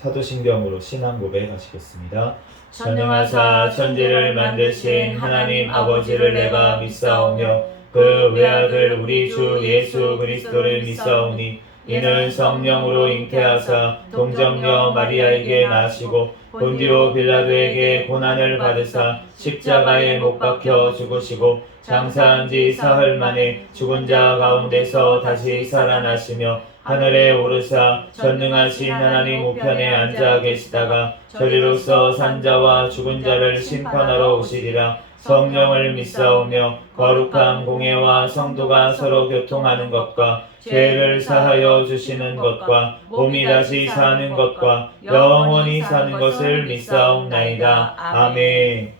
사도신경으로 신앙 고백하시겠습니다. 전능하사 천지를 만드신 하나님 아버지를 내가 믿사오며 그 외아들 우리 주 예수 그리스도를 믿사오니 이는 성령으로 잉태하사 동정녀 마리아에게 나시고 본디오 빌라도에게 고난을 받으사 십자가에 못 박혀 죽으시고 장사한 지 사흘 만에 죽은 자 가운데서 다시 살아나시며 하늘에 오르사 전능하신 하나님 우편에 앉아 계시다가 저리로서 산자와 죽은 자를 심판하러 오시리라. 성령을 믿사오며 거룩한 공회와 성도가 서로 교통하는 것과 죄를 사하여 주시는 것과 몸이 다시 사는 것과 영원히 사는 것을 믿사옵나이다. 아멘.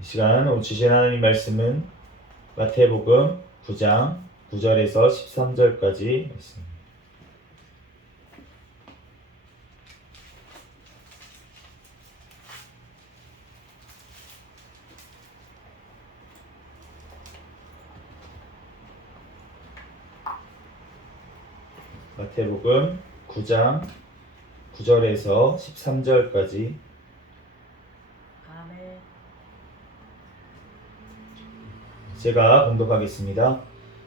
이 시간 주신 하나님 말씀은 마태복음 9장 9절에서 13절까지 말씀입니다. 마태복음 9장 9절에서 13절까지. 아멘. 제가 봉독하겠습니다.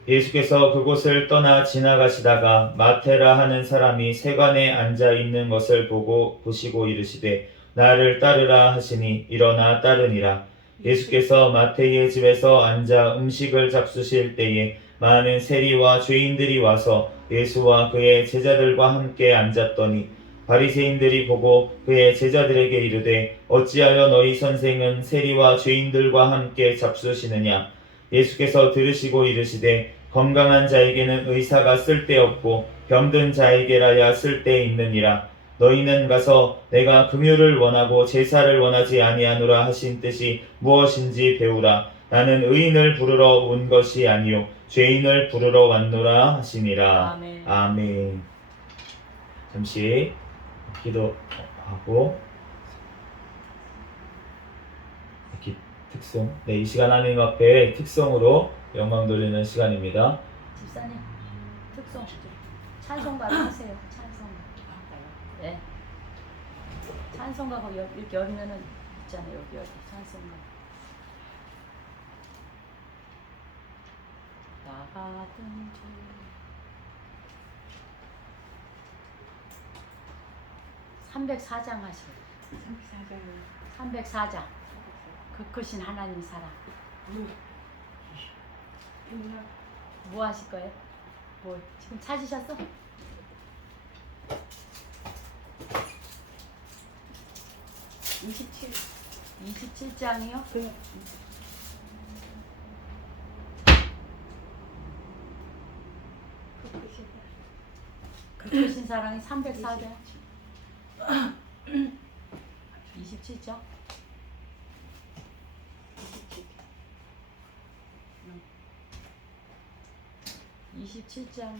예수께서 그곳을 떠나 지나가시다가 마테라 하는 사람이 세관에 앉아 있는 것을 보시고 이르시되 나를 따르라 하시니 일어나 따르니라. 예수께서 마태의 집에서 앉아 음식을 잡수실 때에 많은 세리와 죄인들이 와서 예수와 그의 제자들과 함께 앉았더니 바리새인들이 보고 그의 제자들에게 이르되 어찌하여 너희 선생은 세리와 죄인들과 함께 잡수시느냐. 예수께서 들으시고 이르시되 건강한 자에게는 의사가 쓸데없고 병든 자에게라야 쓸데있느니라. 너희는 가서 내가 긍휼을 원하고 제사를 원하지 아니하노라 하신 뜻이 무엇인지 배우라. 나는 의인을 부르러 온 것이 아니요 죄인을 부르러 왔노라 하시니라. 아멘. 아멘. 잠시 기도하고 특송. 이 시간 하나님 앞에 특송으로 영광 돌리는 시간입니다. 집사님 특송 찬송가 하세요. 찬송가. 네. 찬송가 이렇게 열면은 있잖아요. 여기 찬송가. 나 같은 주 304장 하세요. 304장. 그 크신 하나님 사랑. 뭐 하실 거예요? 뭐 지금 찾으셨어? (27) 27장이요? 그 크신 사랑이 304장. 27장? 27장.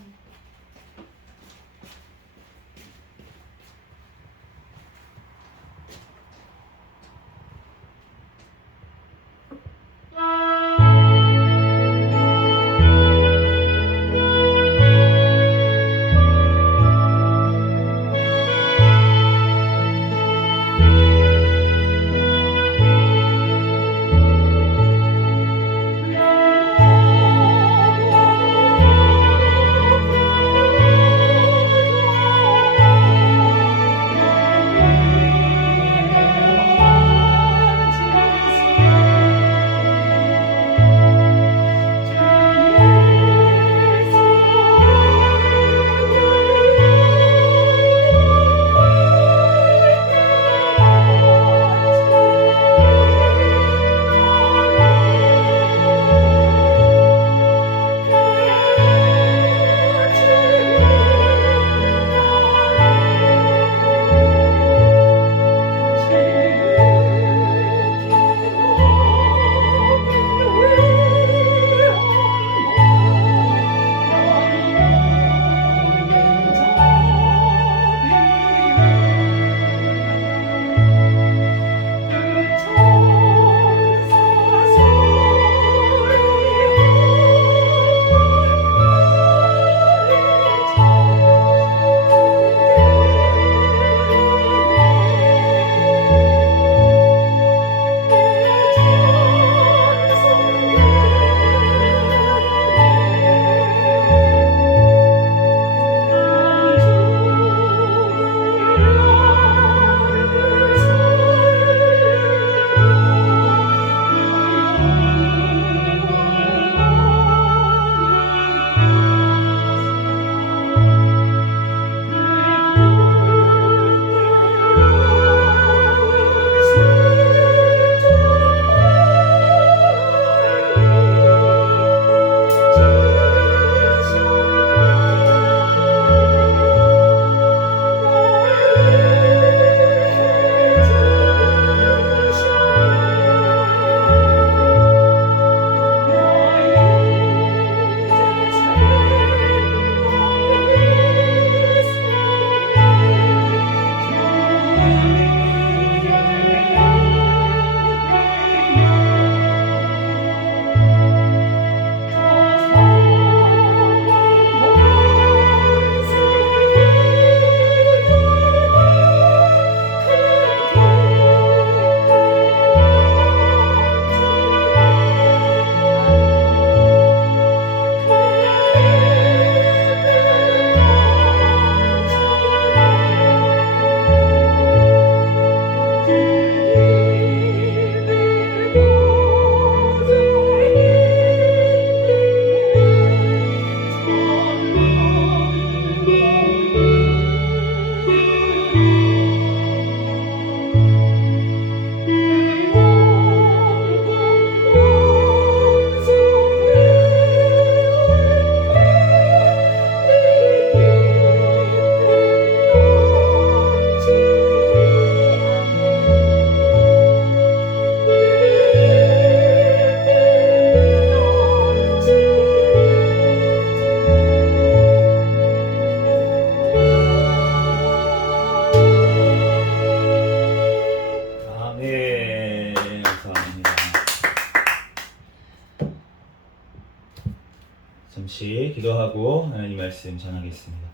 잠시 기도하고 하나님 말씀 전하겠습니다.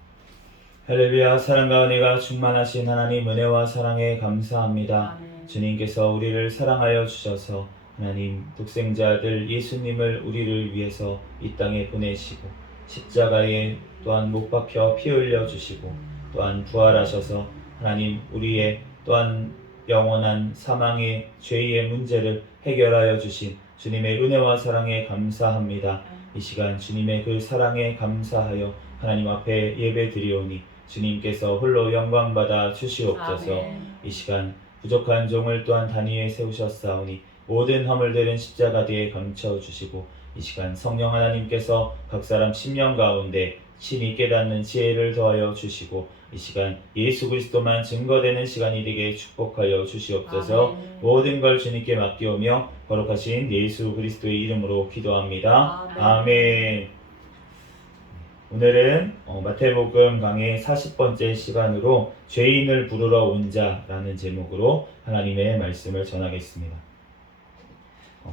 할렐루야. 사랑과 은혜가 충만하신 하나님, 은혜와 사랑에 감사합니다. 아멘. 주님께서 우리를 사랑하여 주셔서 하나님 독생자 아들 예수님을 우리를 위해서 이 땅에 보내시고 십자가에 또한 못 박혀 피 흘려 주시고 또한 부활하셔서 하나님 우리의 또한 영원한 사망의 죄의 문제를 해결하여 주신 주님의 은혜와 사랑에 감사합니다. 이 시간 주님의 그 사랑에 감사하여 하나님 앞에 예배 드리오니 주님께서 홀로 영광받아 주시옵소서. 아멘. 이 시간 부족한 종을 또한 단위에 세우셨사오니 모든 허물들은 십자가 뒤에 감춰 주시고 이 시간 성령 하나님께서 각 사람 심령 가운데 친히 깨닫는 지혜를 더하여 주시고 이 시간 예수 그리스도만 증거되는 시간이 되게 축복하여 주시옵소서. 아멘. 모든 걸 주님께 맡기오며 거룩하신 예수 그리스도의 이름으로 기도합니다. 아멘. 아멘. 오늘은 마태복음 강의 40번째 시간으로 죄인을 부르러 온 자라는 제목으로 하나님의 말씀을 전하겠습니다.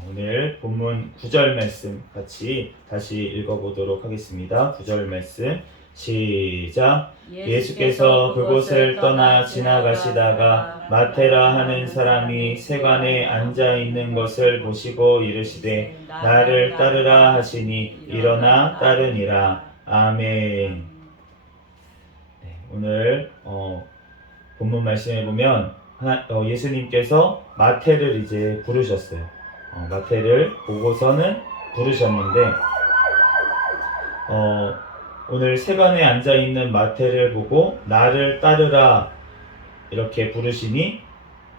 오늘 본문 9절 말씀 같이 다시 읽어보도록 하겠습니다. 9절 말씀 시작. 예수께서 그곳을 떠나 지나가시다가 마테라 하는 사람이 세관에 앉아 있는 것을 보시고 이르시되 나를 따르라 하시니 일어나 따르니라. 아멘. 네, 오늘 본문 말씀에 보면 예수님께서 마태를 이제 부르셨어요. 마태를 보고서는 부르셨는데 오늘 세관에 앉아 있는 마태를 보고 나를 따르라 이렇게 부르시니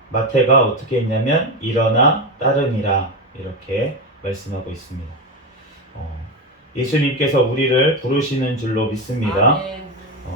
마태가 어떻게 했냐면 일어나 따르니라 이렇게 말씀하고 있습니다. 예수님께서 우리를 부르시는 줄로 믿습니다. 아멘.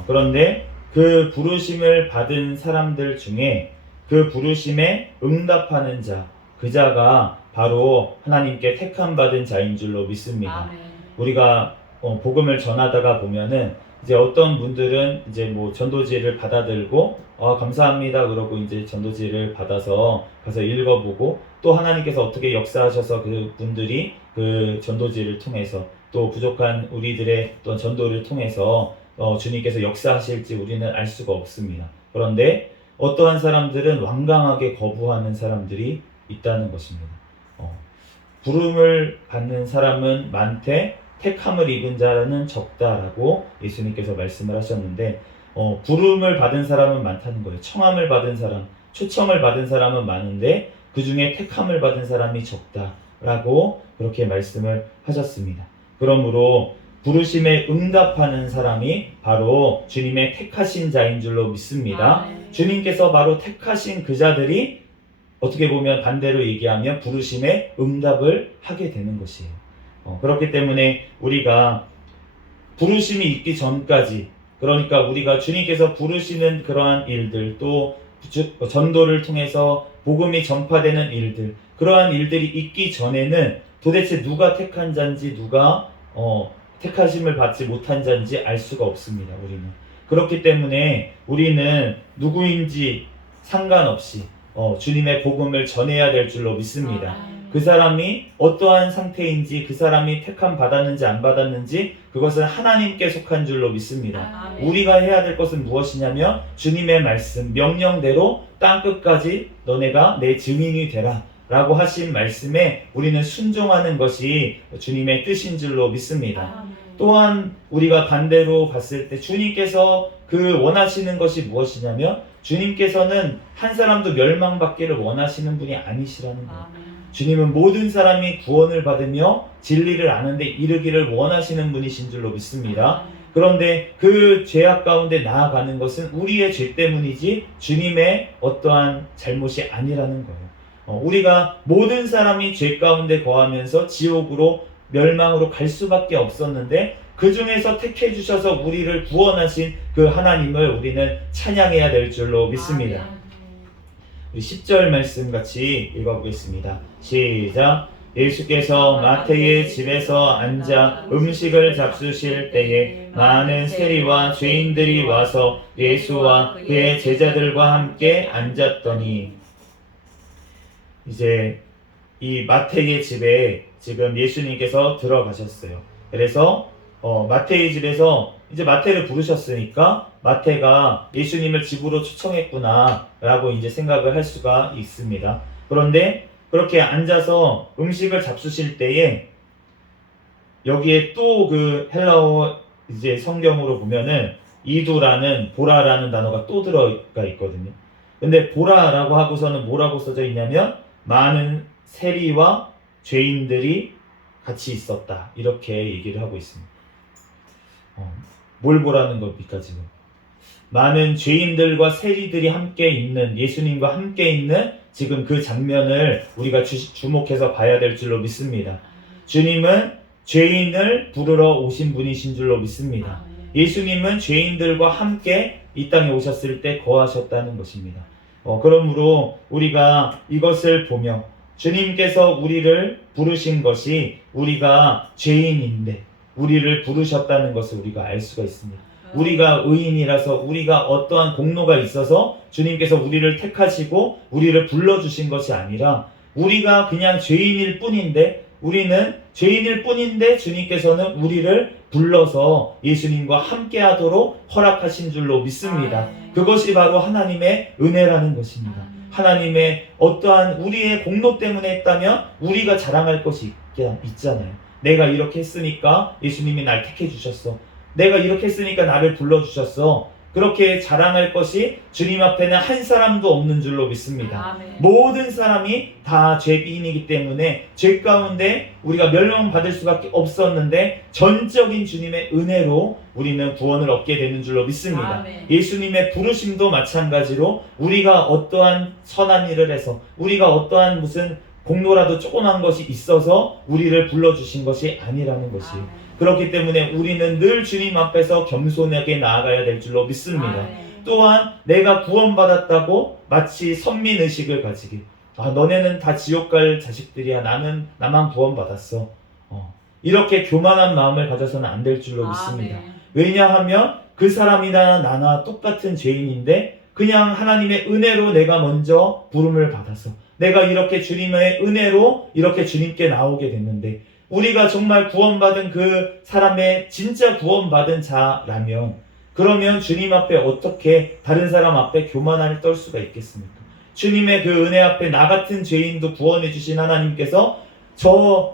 그런데 그 부르심을 받은 사람들 중에 그 부르심에 응답하는 자, 그 자가 바로 하나님께 택함 받은 자인 줄로 믿습니다. 아멘. 우리가 복음을 전하다가 보면은 이제 어떤 분들은 이제 뭐 전도지를 받아들고 감사합니다 그러고 이제 전도지를 받아서 가서 읽어보고 또 하나님께서 어떻게 역사하셔서 그 분들이 그 전도지를 통해서 또 부족한 우리들의 또 전도를 통해서 주님께서 역사하실지 우리는 알 수가 없습니다. 그런데 어떠한 사람들은 완강하게 거부하는 사람들이 있다는 것입니다. 부름을 받는 사람은 많되 택함을 입은 자는 적다라고 예수님께서 말씀을 하셨는데 부름을 받은 사람은 많다는 거예요. 청함을 받은 사람, 초청을 받은 사람은 많은데 그 중에 택함을 받은 사람이 적다라고 그렇게 말씀을 하셨습니다. 그러므로 부르심에 응답하는 사람이 바로 주님의 택하신 자인 줄로 믿습니다. 아멘. 주님께서 바로 택하신 그 자들이 어떻게 보면 반대로 얘기하면 부르심에 응답을 하게 되는 것이에요. 그렇기 때문에 우리가 부르심이 있기 전까지, 그러니까 우리가 주님께서 부르시는 그러한 일들, 또 전도를 통해서 복음이 전파되는 일들, 그러한 일들이 있기 전에는 도대체 누가 택한 자인지 누가 택하심을 받지 못한 자인지 알 수가 없습니다. 우리는 그렇기 때문에 우리는 누구인지 상관없이 주님의 복음을 전해야 될 줄로 믿습니다. 그 사람이 어떠한 상태인지, 그 사람이 택함 받았는지 안 받았는지 그것은 하나님께 속한 줄로 믿습니다. 아멘. 우리가 해야 될 것은 무엇이냐면 주님의 말씀, 명령대로 땅끝까지 너네가 내 증인이 되라 라고 하신 말씀에 우리는 순종하는 것이 주님의 뜻인 줄로 믿습니다. 아멘. 또한 우리가 반대로 봤을 때 주님께서 그 원하시는 것이 무엇이냐면 주님께서는 한 사람도 멸망받기를 원하시는 분이 아니시라는 거예요. 아멘. 주님은 모든 사람이 구원을 받으며 진리를 아는데 이르기를 원하시는 분이신 줄로 믿습니다. 그런데 그 죄악 가운데 나아가는 것은 우리의 죄 때문이지 주님의 어떠한 잘못이 아니라는 거예요. 우리가 모든 사람이 죄 가운데 거하면서 지옥으로 멸망으로 갈 수밖에 없었는데 그 중에서 택해 주셔서 우리를 구원하신 그 하나님을 우리는 찬양해야 될 줄로 믿습니다. 아멘. 우리 10절 말씀 같이 읽어보겠습니다. 시작. 예수께서 마태의 집에서 앉아 음식을 잡수실 때에 많은 세리와 죄인들이 와서 예수와 그의 제자들과 함께 앉았더니, 이제 이 마태의 집에 지금 예수님께서 들어가셨어요. 그래서 마태의 집에서 이제 마태를 부르셨으니까 마태가 예수님을 집으로 초청했구나 라고 이제 생각을 할 수가 있습니다. 그런데 그렇게 앉아서 음식을 잡수실 때에 여기에 또 그 헬라어 이제 성경으로 보면은 이두라는 보라라는 단어가 또 들어가 있거든요. 근데 보라라고 하고서는 뭐라고 써져 있냐면 많은 세리와 죄인들이 같이 있었다 이렇게 얘기를 하고 있습니다. 뭘 보라는 겁니까 지금? 많은 죄인들과 세리들이 함께 있는 예수님과 함께 있는 지금 그 장면을 우리가 주목해서 봐야 될 줄로 믿습니다. 주님은 죄인을 부르러 오신 분이신 줄로 믿습니다. 예수님은 죄인들과 함께 이 땅에 오셨을 때 거하셨다는 것입니다. 그러므로 우리가 이것을 보며 주님께서 우리를 부르신 것이 우리가 죄인인데 우리를 부르셨다는 것을 우리가 알 수가 있습니다. 우리가 의인이라서 우리가 어떠한 공로가 있어서 주님께서 우리를 택하시고 우리를 불러주신 것이 아니라 우리가 그냥 죄인일 뿐인데 우리는 죄인일 뿐인데 주님께서는 우리를 불러서 예수님과 함께 하도록 허락하신 줄로 믿습니다. 그것이 바로 하나님의 은혜라는 것입니다. 하나님의 어떠한 우리의 공로 때문에 했다면 우리가 자랑할 것이 있잖아요. 내가 이렇게 했으니까 예수님이 날 택해 주셨어. 내가 이렇게 했으니까 나를 불러주셨어. 그렇게 자랑할 것이 주님 앞에는 한 사람도 없는 줄로 믿습니다. 모든 사람이 다 죄인이기 때문에 죄 가운데 우리가 멸망받을 수밖에 없었는데 전적인 주님의 은혜로 우리는 구원을 얻게 되는 줄로 믿습니다. 예수님의 부르심도 마찬가지로 우리가 어떠한 선한 일을 해서 우리가 어떠한 무슨 공로라도 조그만 것이 있어서 우리를 불러주신 것이 아니라는 것이에요. 그렇기 때문에 우리는 늘 주님 앞에서 겸손하게 나아가야 될 줄로 믿습니다. 또한 내가 구원받았다고 마치 선민의식을 가지기. 너네는 다 지옥 갈 자식들이야. 나만 구원받았어. 이렇게 교만한 마음을 가져서는 안 될 줄로 믿습니다. 왜냐하면 그 사람이나 나나 똑같은 죄인인데 그냥 하나님의 은혜로 내가 먼저 부름을 받아서 내가 이렇게 주님의 은혜로 이렇게 주님께 나오게 됐는데 우리가 정말 구원받은 그 사람의 진짜 구원받은 자라면 그러면 주님 앞에 어떻게 다른 사람 앞에 교만을 떨 수가 있겠습니까? 주님의 그 은혜 앞에 나 같은 죄인도 구원해 주신 하나님께서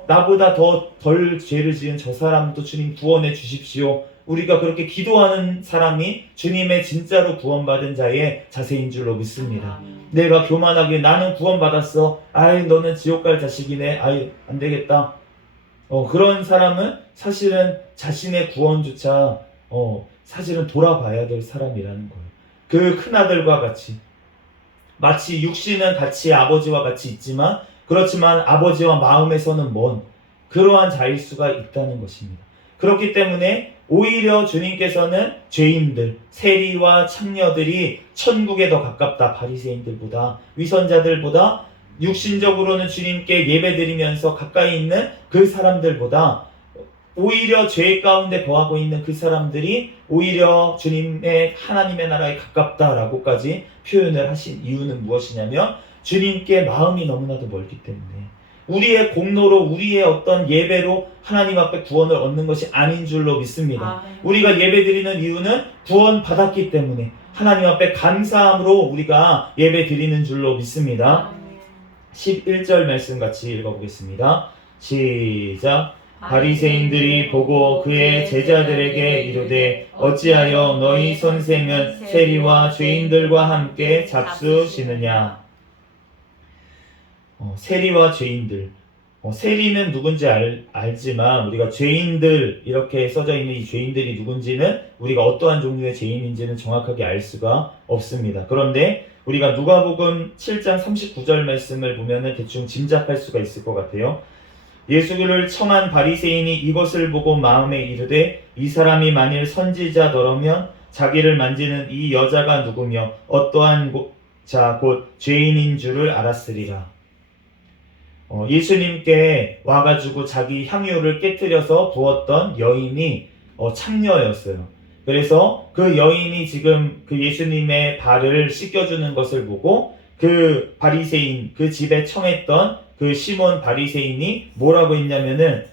나보다 덜 죄를 지은 저 사람도 주님 구원해 주십시오. 우리가 그렇게 기도하는 사람이 주님의 진짜로 구원받은 자의 자세인 줄로 믿습니다. 내가 교만하게 나는 구원받았어. 너는 지옥 갈 자식이네. 안 되겠다. 그런 사람은 사실은 자신의 구원조차 사실은 돌아봐야 될 사람이라는 거예요. 그 큰아들과 같이 마치 육신은 같이 아버지와 같이 있지만 그렇지만 아버지와 마음에서는 먼 그러한 자일 수가 있다는 것입니다. 그렇기 때문에 오히려 주님께서는 죄인들, 세리와 창녀들이 천국에 더 가깝다. 바리새인들보다 위선자들보다 육신적으로는 주님께 예배드리면서 가까이 있는 그 사람들보다 오히려 죄 가운데 거하고 있는 그 사람들이 오히려 주님의 하나님의 나라에 가깝다라고까지 표현을 하신 이유는 무엇이냐면 주님께 마음이 너무나도 멀기 때문에 우리의 공로로 우리의 어떤 예배로 하나님 앞에 구원을 얻는 것이 아닌 줄로 믿습니다. 우리가 예배드리는 이유는 구원 받았기 때문에 하나님 앞에 감사함으로 우리가 예배드리는 줄로 믿습니다. 11절 말씀 같이 읽어보겠습니다. 시작. 바리새인들이 보고 그의 제자들에게 이르되 어찌하여 너희 선생은 세리와 죄인들과 함께 잡수시느냐. 세리와 죄인들. 세리는 누군지 알지만 우리가 죄인들 이렇게 써져 있는 이 죄인들이 누군지는 우리가 어떠한 종류의 죄인인지는 정확하게 알 수가 없습니다. 그런데 우리가 누가복음 7장 39절 말씀을 보면은 대충 짐작할 수가 있을 것 같아요. 예수를 청한 바리새인이 이것을 보고 마음에 이르되 이 사람이 만일 선지자더라면 자기를 만지는 이 여자가 누구며 어떠한 자 곧 죄인인 줄을 알았으리라. 예수님께 와가지고 자기 향유를 깨뜨려서 부었던 여인이 창녀였어요. 그래서 그 여인이 지금 그 예수님의 발을 씻겨주는 것을 보고 그 바리새인, 그 집에 청했던 그 시몬 바리새인이 뭐라고 했냐면은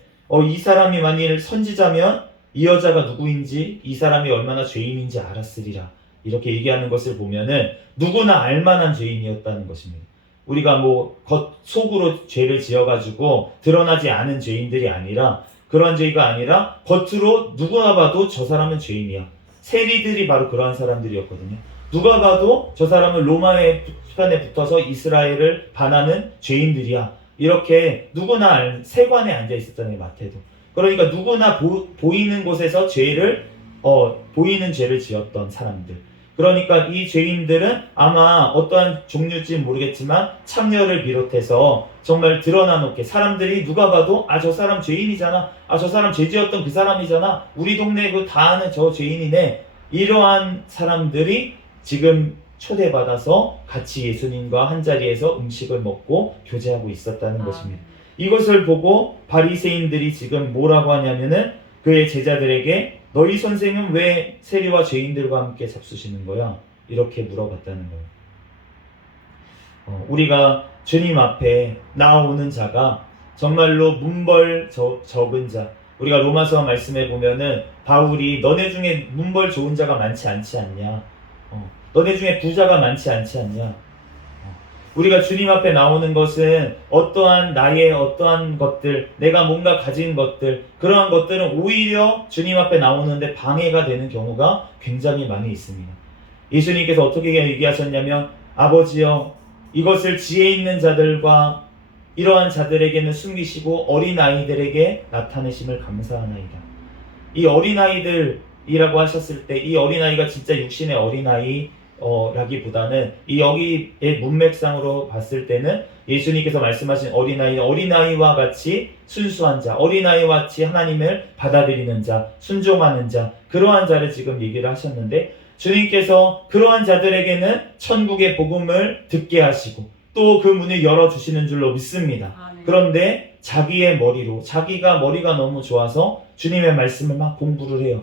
이 사람이 만일 선지자면 이 여자가 누구인지 이 사람이 얼마나 죄인인지 알았으리라. 이렇게 얘기하는 것을 보면은 누구나 알만한 죄인이었다는 것입니다. 우리가 뭐 속으로 죄를 지어가지고 드러나지 않은 죄인들이 아니라 그런 죄가 아니라 겉으로 누구나 봐도 저 사람은 죄인이야. 세리들이 바로 그러한 사람들이었거든요. 누가 봐도 저 사람은 로마의 편에 붙어서 이스라엘을 반하는 죄인들이야. 이렇게 누구나 세관에 앉아 있었잖아요, 마태도. 그러니까 누구나 보이는 곳에서 보이는 죄를 지었던 사람들. 그러니까 이 죄인들은 아마 어떠한 종류일지 모르겠지만 참여를 비롯해서 정말 드러나 놓게 사람들이 누가 봐도 저 사람 죄인이잖아. 저 사람 죄 지었던 그 사람이잖아. 우리 동네 그 다 아는 저 죄인이네. 이러한 사람들이 지금 초대받아서 같이 예수님과 한자리에서 음식을 먹고 교제하고 있었다는 것입니다. 이것을 보고 바리새인들이 지금 뭐라고 하냐면은 그의 제자들에게 너희 선생은 왜 세리와 죄인들과 함께 잡수시는 거야? 이렇게 물어봤다는 거예요. 우리가 주님 앞에 나오는 자가 정말로 문벌 적은 자, 우리가 로마서 말씀에 보면은 바울이 너네 중에 문벌 좋은 자가 많지 않지 않냐? 너네 중에 부자가 많지 않지 않냐? 우리가 주님 앞에 나오는 것은 어떠한 나의 어떠한 것들, 내가 뭔가 가진 것들, 그러한 것들은 오히려 주님 앞에 나오는데 방해가 되는 경우가 굉장히 많이 있습니다. 예수님께서 어떻게 얘기하셨냐면 아버지여 이것을 지혜 있는 자들과 이러한 자들에게는 숨기시고 어린아이들에게 나타내심을 감사하나이다. 이 어린아이들이라고 하셨을 때 이 어린아이가 진짜 육신의 어린아이 라기보다는 이 여기의 문맥상으로 봤을 때는 예수님께서 말씀하신 어린아이와 같이 순수한 자, 어린아이와 같이 하나님을 받아들이는 자, 순종하는 자, 그러한 자를 지금 얘기를 하셨는데 주님께서 그러한 자들에게는 천국의 복음을 듣게 하시고 또 그 문을 열어주시는 줄로 믿습니다. 그런데 자기의 자기가 머리가 너무 좋아서 주님의 말씀을 막 공부를 해요.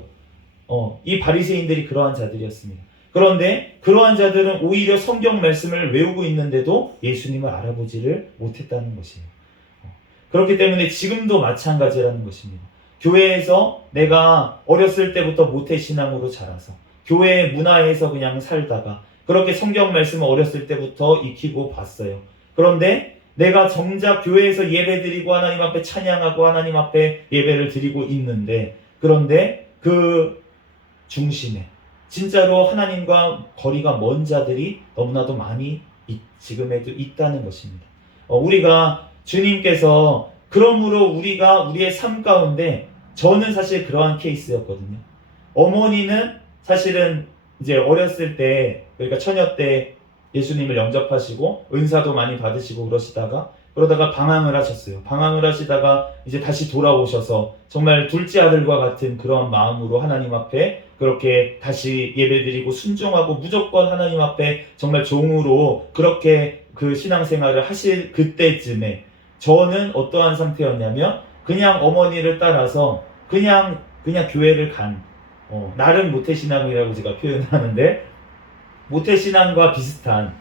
이 바리새인들이 그러한 자들이었습니다. 그런데 그러한 자들은 오히려 성경 말씀을 외우고 있는데도 예수님을 알아보지를 못했다는 것이에요. 그렇기 때문에 지금도 마찬가지라는 것입니다. 교회에서 내가 어렸을 때부터 모태신앙으로 자라서 교회 문화에서 그냥 살다가 그렇게 성경 말씀을 어렸을 때부터 익히고 봤어요. 그런데 내가 정작 교회에서 예배드리고 하나님 앞에 찬양하고 하나님 앞에 예배를 드리고 있는데 그런데 그 중심에 진짜로 하나님과 거리가 먼 자들이 너무나도 많이 지금에도 있다는 것입니다. 우리가 주님께서 그러므로 우리가 우리의 삶 가운데 저는 사실 그러한 케이스였거든요. 어머니는 사실은 이제 어렸을 때 그러니까 처녀 때 예수님을 영접하시고 은사도 많이 받으시고 그러다가 방황을 하셨어요. 방황을 하시다가 이제 다시 돌아오셔서 정말 둘째 아들과 같은 그런 마음으로 하나님 앞에 그렇게 다시 예배드리고 순종하고 무조건 하나님 앞에 정말 종으로 그렇게 그 신앙생활을 하실 그때쯤에 저는 어떠한 상태였냐면 그냥 어머니를 따라서 그냥 교회를 간 나름 모태신앙이라고 제가 표현하는데 모태신앙과 비슷한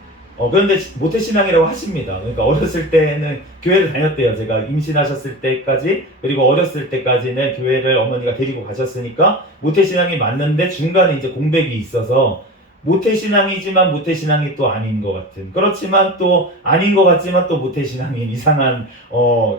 그런데 모태신앙이라고 하십니다. 그러니까 어렸을 때는 교회를 다녔대요. 제가 임신하셨을 때까지 그리고 어렸을 때까지는 교회를 어머니가 데리고 가셨으니까 모태신앙이 맞는데 중간에 이제 공백이 있어서 모태신앙이지만 모태신앙이 또 아닌 것 같은 그렇지만 또 아닌 것 같지만 또 모태신앙인 이상한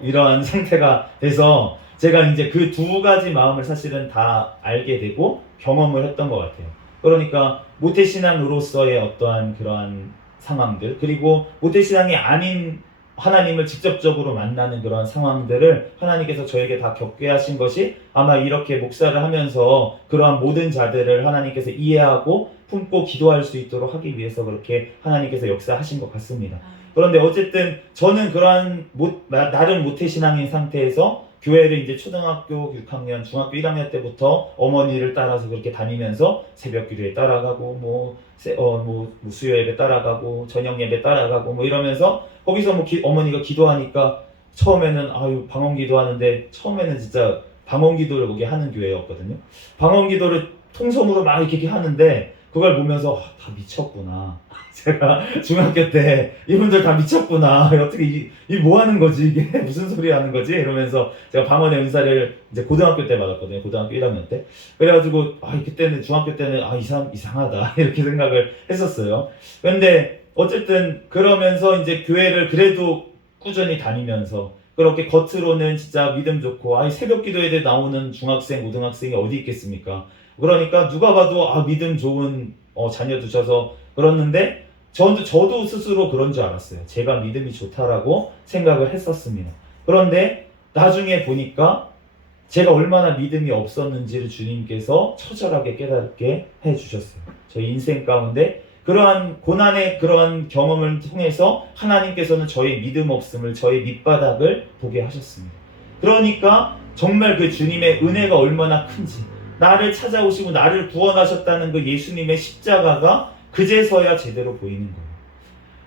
이러한 상태가 돼서 제가 이제 그 두 가지 마음을 사실은 다 알게 되고 경험을 했던 것 같아요. 그러니까 모태신앙으로서의 어떠한 그러한 상황들 그리고 모태신앙이 아닌 하나님을 직접적으로 만나는 그런 상황들을 하나님께서 저에게 다 겪게 하신 것이 아마 이렇게 목사를 하면서 그러한 모든 자들을 하나님께서 이해하고 품고 기도할 수 있도록 하기 위해서 그렇게 하나님께서 역사하신 것 같습니다. 그런데 어쨌든 저는 그러한 나름 모태신앙인 상태에서 교회를 이제 초등학교 6학년, 중학교 1학년 때부터 어머니를 따라서 그렇게 다니면서 새벽 기도에 따라가고 수요 예배 따라가고 저녁 예배 따라가고 이러면서 거기서 어머니가 기도하니까 처음에는 방언 기도하는데 처음에는 진짜 방언 기도를 거기 하는 교회였거든요. 방언 기도를 통성으로 막 이렇게 하는데 그걸 보면서 다 미쳤구나. 제가 중학교 때 이분들 다 미쳤구나. 어떻게 뭐 하는 거지 이게 무슨 소리 하는 거지 이러면서 제가 방언의 은사를 이제 고등학교 때 받았거든요. 고등학교 1학년 때. 그래가지고 그때는 중학교 때는 이 사람 이상하다 이렇게 생각을 했었어요. 근데 어쨌든 그러면서 이제 교회를 그래도 꾸준히 다니면서 그렇게 겉으로는 진짜 믿음 좋고 새벽 기도회에 나오는 중학생 고등학생이 어디 있겠습니까? 그러니까 누가 봐도 믿음 좋은 자녀 두셔서 그렇는데 저도 스스로 그런 줄 알았어요. 제가 믿음이 좋다라고 생각을 했었습니다. 그런데 나중에 보니까 제가 얼마나 믿음이 없었는지를 주님께서 처절하게 깨닫게 해주셨어요. 저 인생 가운데 그러한 고난의 그러한 경험을 통해서 하나님께서는 저의 믿음 없음을, 저의 밑바닥을 보게 하셨습니다. 그러니까 정말 그 주님의 은혜가 얼마나 큰지, 나를 찾아오시고 나를 구원하셨다는 그 예수님의 십자가가 그제서야 제대로 보이는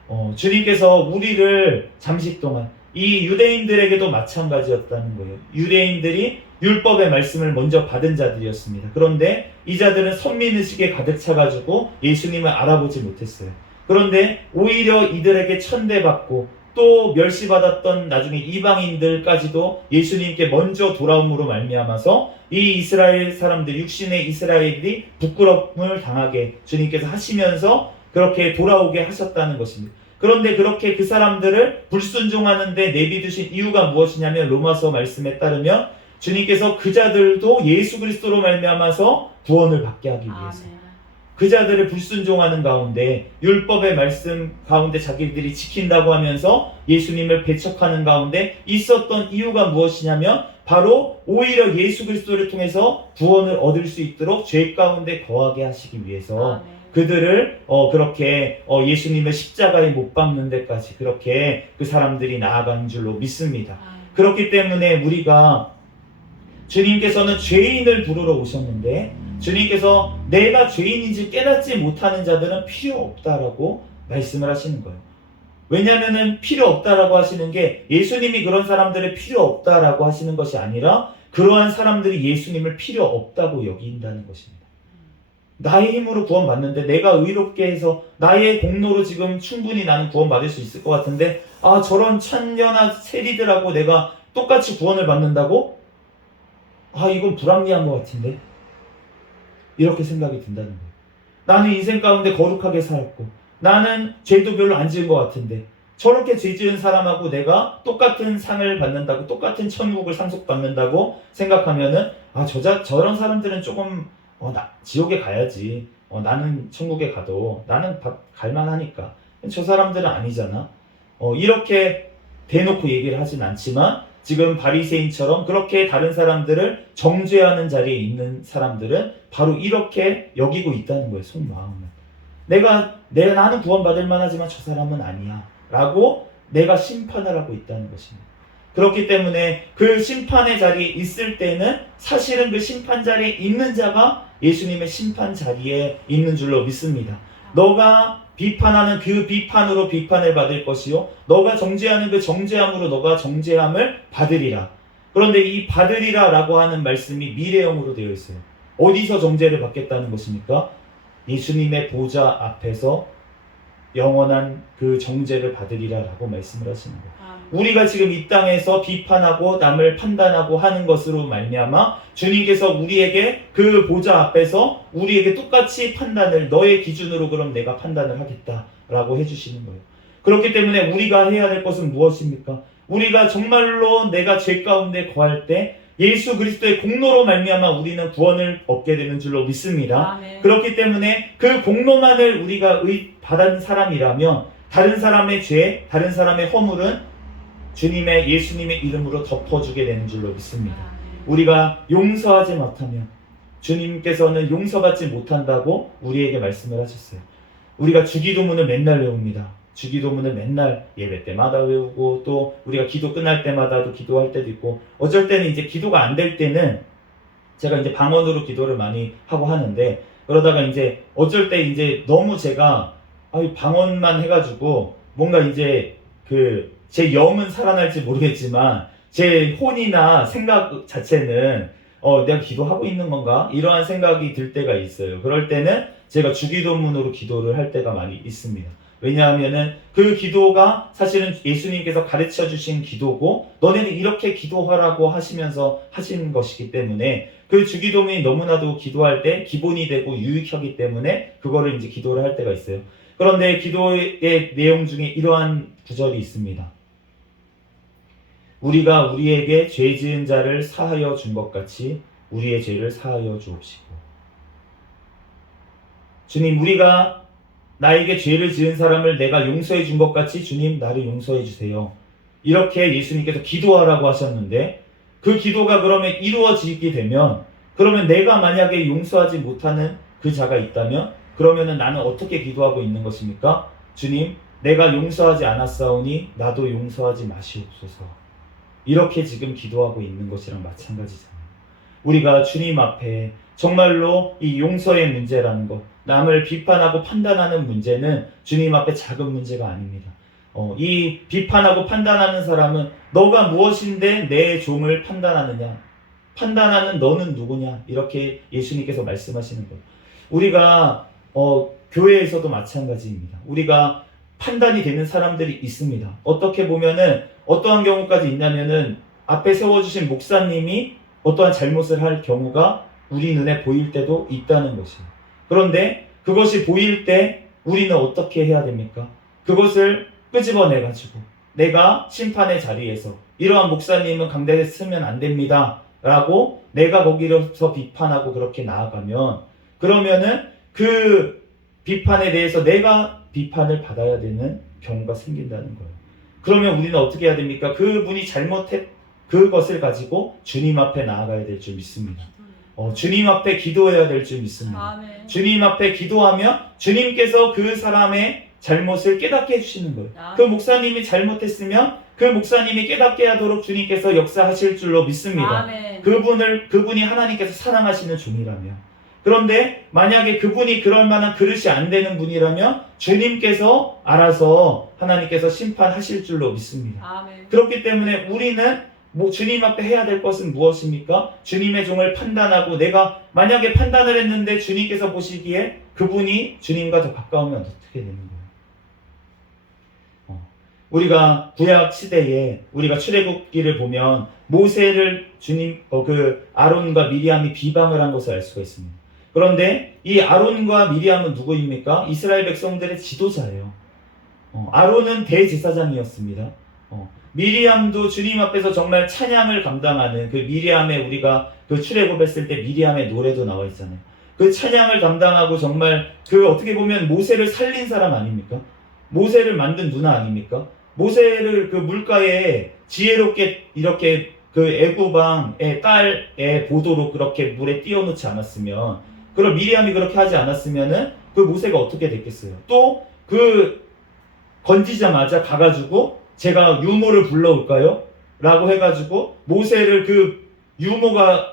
거예요. 주님께서 우리를 잠시 동안 이 유대인들에게도 마찬가지였다는 거예요. 유대인들이 율법의 말씀을 먼저 받은 자들이었습니다. 그런데 이 자들은 선민의식에 가득 차가지고 예수님을 알아보지 못했어요. 그런데 오히려 이들에게 천대받고 또 멸시받았던 나중에 이방인들까지도 예수님께 먼저 돌아옴으로 말미암아서 이 이스라엘 사람들, 육신의 이스라엘이 부끄러움을 당하게 주님께서 하시면서 그렇게 돌아오게 하셨다는 것입니다. 그런데 그렇게 그 사람들을 불순종하는데 내비두신 이유가 무엇이냐면 로마서 말씀에 따르면 주님께서 그 자들도 예수 그리스도로 말미암아서 구원을 받게 하기 위해서 그 자들을 불순종하는 가운데 율법의 말씀 가운데 자기들이 지킨다고 하면서 예수님을 배척하는 가운데 있었던 이유가 무엇이냐면 바로 오히려 예수 그리스도를 통해서 구원을 얻을 수 있도록 죄 가운데 거하게 하시기 위해서 그들을 그렇게 예수님의 십자가에 못 박는 데까지 그렇게 그 사람들이 나아간 줄로 믿습니다. 그렇기 때문에 우리가 주님께서는 죄인을 부르러 오셨는데 주님께서 내가 죄인인지 깨닫지 못하는 자들은 필요 없다라고 말씀을 하시는 거예요. 왜냐하면 필요 없다라고 하시는 게 예수님이 그런 사람들을 필요 없다라고 하시는 것이 아니라 그러한 사람들이 예수님을 필요 없다고 여긴다는 것입니다. 나의 힘으로 구원받는데 내가 의롭게 해서 나의 공로로 지금 충분히 나는 구원받을 수 있을 것 같은데 저런 찬녀나 세리들하고 내가 똑같이 구원을 받는다고? 이건 불합리한 것 같은데? 이렇게 생각이 든다는 거예요. 나는 인생 가운데 거룩하게 살았고 나는 죄도 별로 안 지은 것 같은데 저렇게 죄 지은 사람하고 내가 똑같은 상을 받는다고 똑같은 천국을 상속받는다고 생각하면은 저런 사람들은 조금 지옥에 가야지. 나는 천국에 가도 나는 갈만하니까. 저 사람들은 아니잖아. 이렇게 대놓고 얘기를 하진 않지만 지금 바리새인처럼 그렇게 다른 사람들을 정죄하는 자리에 있는 사람들은 바로 이렇게 여기고 있다는 거예요. 속마음은. 나는 구원받을 만하지만 저 사람은 아니야 라고 내가 심판을 하고 있다는 것입니다. 그렇기 때문에 그 심판의 자리에 있을 때는 사실은 그 심판 자리에 있는 자가 예수님의 심판 자리에 있는 줄로 믿습니다. 너가 비판하는 그 비판으로 비판을 받을 것이요 너가 정죄하는 그 정죄함으로 너가 정죄함을 받으리라. 그런데 이 받으리라 라고 하는 말씀이 미래형으로 되어 있어요. 어디서 정죄를 받겠다는 것입니까? 예수님의 보좌 앞에서 영원한 그 정죄를 받으리라 라고 말씀을 하시는 거예요. 우리가 지금 이 땅에서 비판하고 남을 판단하고 하는 것으로 말미암아 주님께서 우리에게 그 보좌 앞에서 우리에게 똑같이 판단을 너의 기준으로 그럼 내가 판단을 하겠다라고 해주시는 거예요. 그렇기 때문에 우리가 해야 될 것은 무엇입니까? 우리가 정말로 내가 죄 가운데 거할 때 예수 그리스도의 공로로 말미암아 우리는 구원을 얻게 되는 줄로 믿습니다. 그렇기 때문에 그 공로만을 우리가 받은 사람이라면 다른 사람의 죄, 다른 사람의 허물은 주님의 예수님의 이름으로 덮어주게 되는 줄로 믿습니다. 우리가 용서하지 못하면 주님께서는 용서받지 못한다고 우리에게 말씀을 하셨어요. 우리가 주기도문을 맨날 외웁니다. 주기도문을 맨날 예배 때마다 외우고 또 우리가 기도 끝날 때마다도 기도할 때도 있고 어쩔 때는 이제 기도가 안 될 때는 제가 이제 방언으로 기도를 많이 하고 하는데 그러다가 이제 어쩔 때 이제 너무 제가 방언만 해가지고 뭔가 이제 제 영은 살아날지 모르겠지만 제 혼이나 생각 자체는 내가 기도하고 있는 건가? 이러한 생각이 들 때가 있어요. 그럴 때는 제가 주기도문으로 기도를 할 때가 많이 있습니다. 왜냐하면은 그 기도가 사실은 예수님께서 가르쳐 주신 기도고 너네는 이렇게 기도하라고 하시면서 하신 것이기 때문에 그 주기도문이 너무나도 기도할 때 기본이 되고 유익하기 때문에 그거를 이제 기도를 할 때가 있어요. 그런데 기도의 내용 중에 이러한 구절이 있습니다. 우리가 우리에게 죄 지은 자를 사하여 준 것 같이 우리의 죄를 사하여 주옵시고. 주님, 우리가 나에게 죄를 지은 사람을 내가 용서해 준 것 같이 주님 나를 용서해 주세요. 이렇게 예수님께서 기도하라고 하셨는데 그 기도가 그러면 이루어지게 되면 그러면 내가 만약에 용서하지 못하는 그 자가 있다면 그러면은 나는 어떻게 기도하고 있는 것입니까? 주님, 내가 용서하지 않았사오니 나도 용서하지 마시옵소서. 이렇게 지금 기도하고 있는 것이랑 마찬가지잖아요. 우리가 주님 앞에 정말로 이 용서의 문제라는 것, 남을 비판하고 판단하는 문제는 주님 앞에 작은 문제가 아닙니다. 이 비판하고 판단하는 사람은 너가 무엇인데 내 종을 판단하느냐? 판단하는 너는 누구냐? 이렇게 예수님께서 말씀하시는 거예요. 우리가 교회에서도 마찬가지입니다. 우리가 판단이 되는 사람들이 있습니다. 어떻게 보면은 어떠한 경우까지 있냐면은 앞에 세워주신 목사님이 어떠한 잘못을 할 경우가 우리 눈에 보일 때도 있다는 것이에요. 그런데 그것이 보일 때 우리는 어떻게 해야 됩니까? 그것을 끄집어내가지고 내가 심판의 자리에서 이러한 목사님은 강대에 쓰면 안 됩니다 라고 내가 거기서 비판하고 그렇게 나아가면 그러면은 그 비판에 대해서 내가 비판을 받아야 되는 경우가 생긴다는 거예요. 그러면 우리는 어떻게 해야 됩니까? 그분이 잘못했 그것을 가지고 주님 앞에 나아가야 될 줄 믿습니다. 주님 앞에 기도해야 될 줄 믿습니다. 아멘. 주님 앞에 기도하면 주님께서 그 사람의 잘못을 깨닫게 해주시는 거예요. 아멘. 그 목사님이 잘못했으면 그 목사님이 깨닫게 하도록 주님께서 역사하실 줄로 믿습니다. 아멘. 그분이 하나님께서 사랑하시는 종이라면. 그런데 만약에 그분이 그럴 만한 그릇이 안 되는 분이라면 주님께서 알아서 하나님께서 심판하실 줄로 믿습니다. 아멘. 그렇기 때문에 우리는 주님 앞에 해야 될 것은 무엇입니까? 주님의 종을 판단하고 내가 만약에 판단을 했는데 주님께서 보시기에 그분이 주님과 더 가까우면 어떻게 되는 거예요? 우리가 구약 시대에 우리가 출애굽기를 보면 모세를 아론과 미리암이 비방을 한 것을 알 수가 있습니다. 그런데 이 아론과 미리암은 누구입니까? 이스라엘 백성들의 지도자예요. 아론은 대제사장이었습니다. 미리암도 주님 앞에서 정말 찬양을 감당하는 그 미리암의 우리가 그 출애굽했을 때 미리암의 노래도 나와 있잖아요. 그 찬양을 감당하고 정말 그 어떻게 보면 모세를 살린 사람 아닙니까? 모세를 만든 누나 아닙니까? 모세를 그 물가에 지혜롭게 이렇게 그 애굽 왕의 딸의 보도로 그렇게 물에 띄워놓지 않았으면 그럼 미리암이 그렇게 하지 않았으면은 그 모세가 어떻게 됐겠어요? 또 그 건지자마자 가가지고 제가 유모를 불러올까요? 라고 해가지고 모세를 그 유모가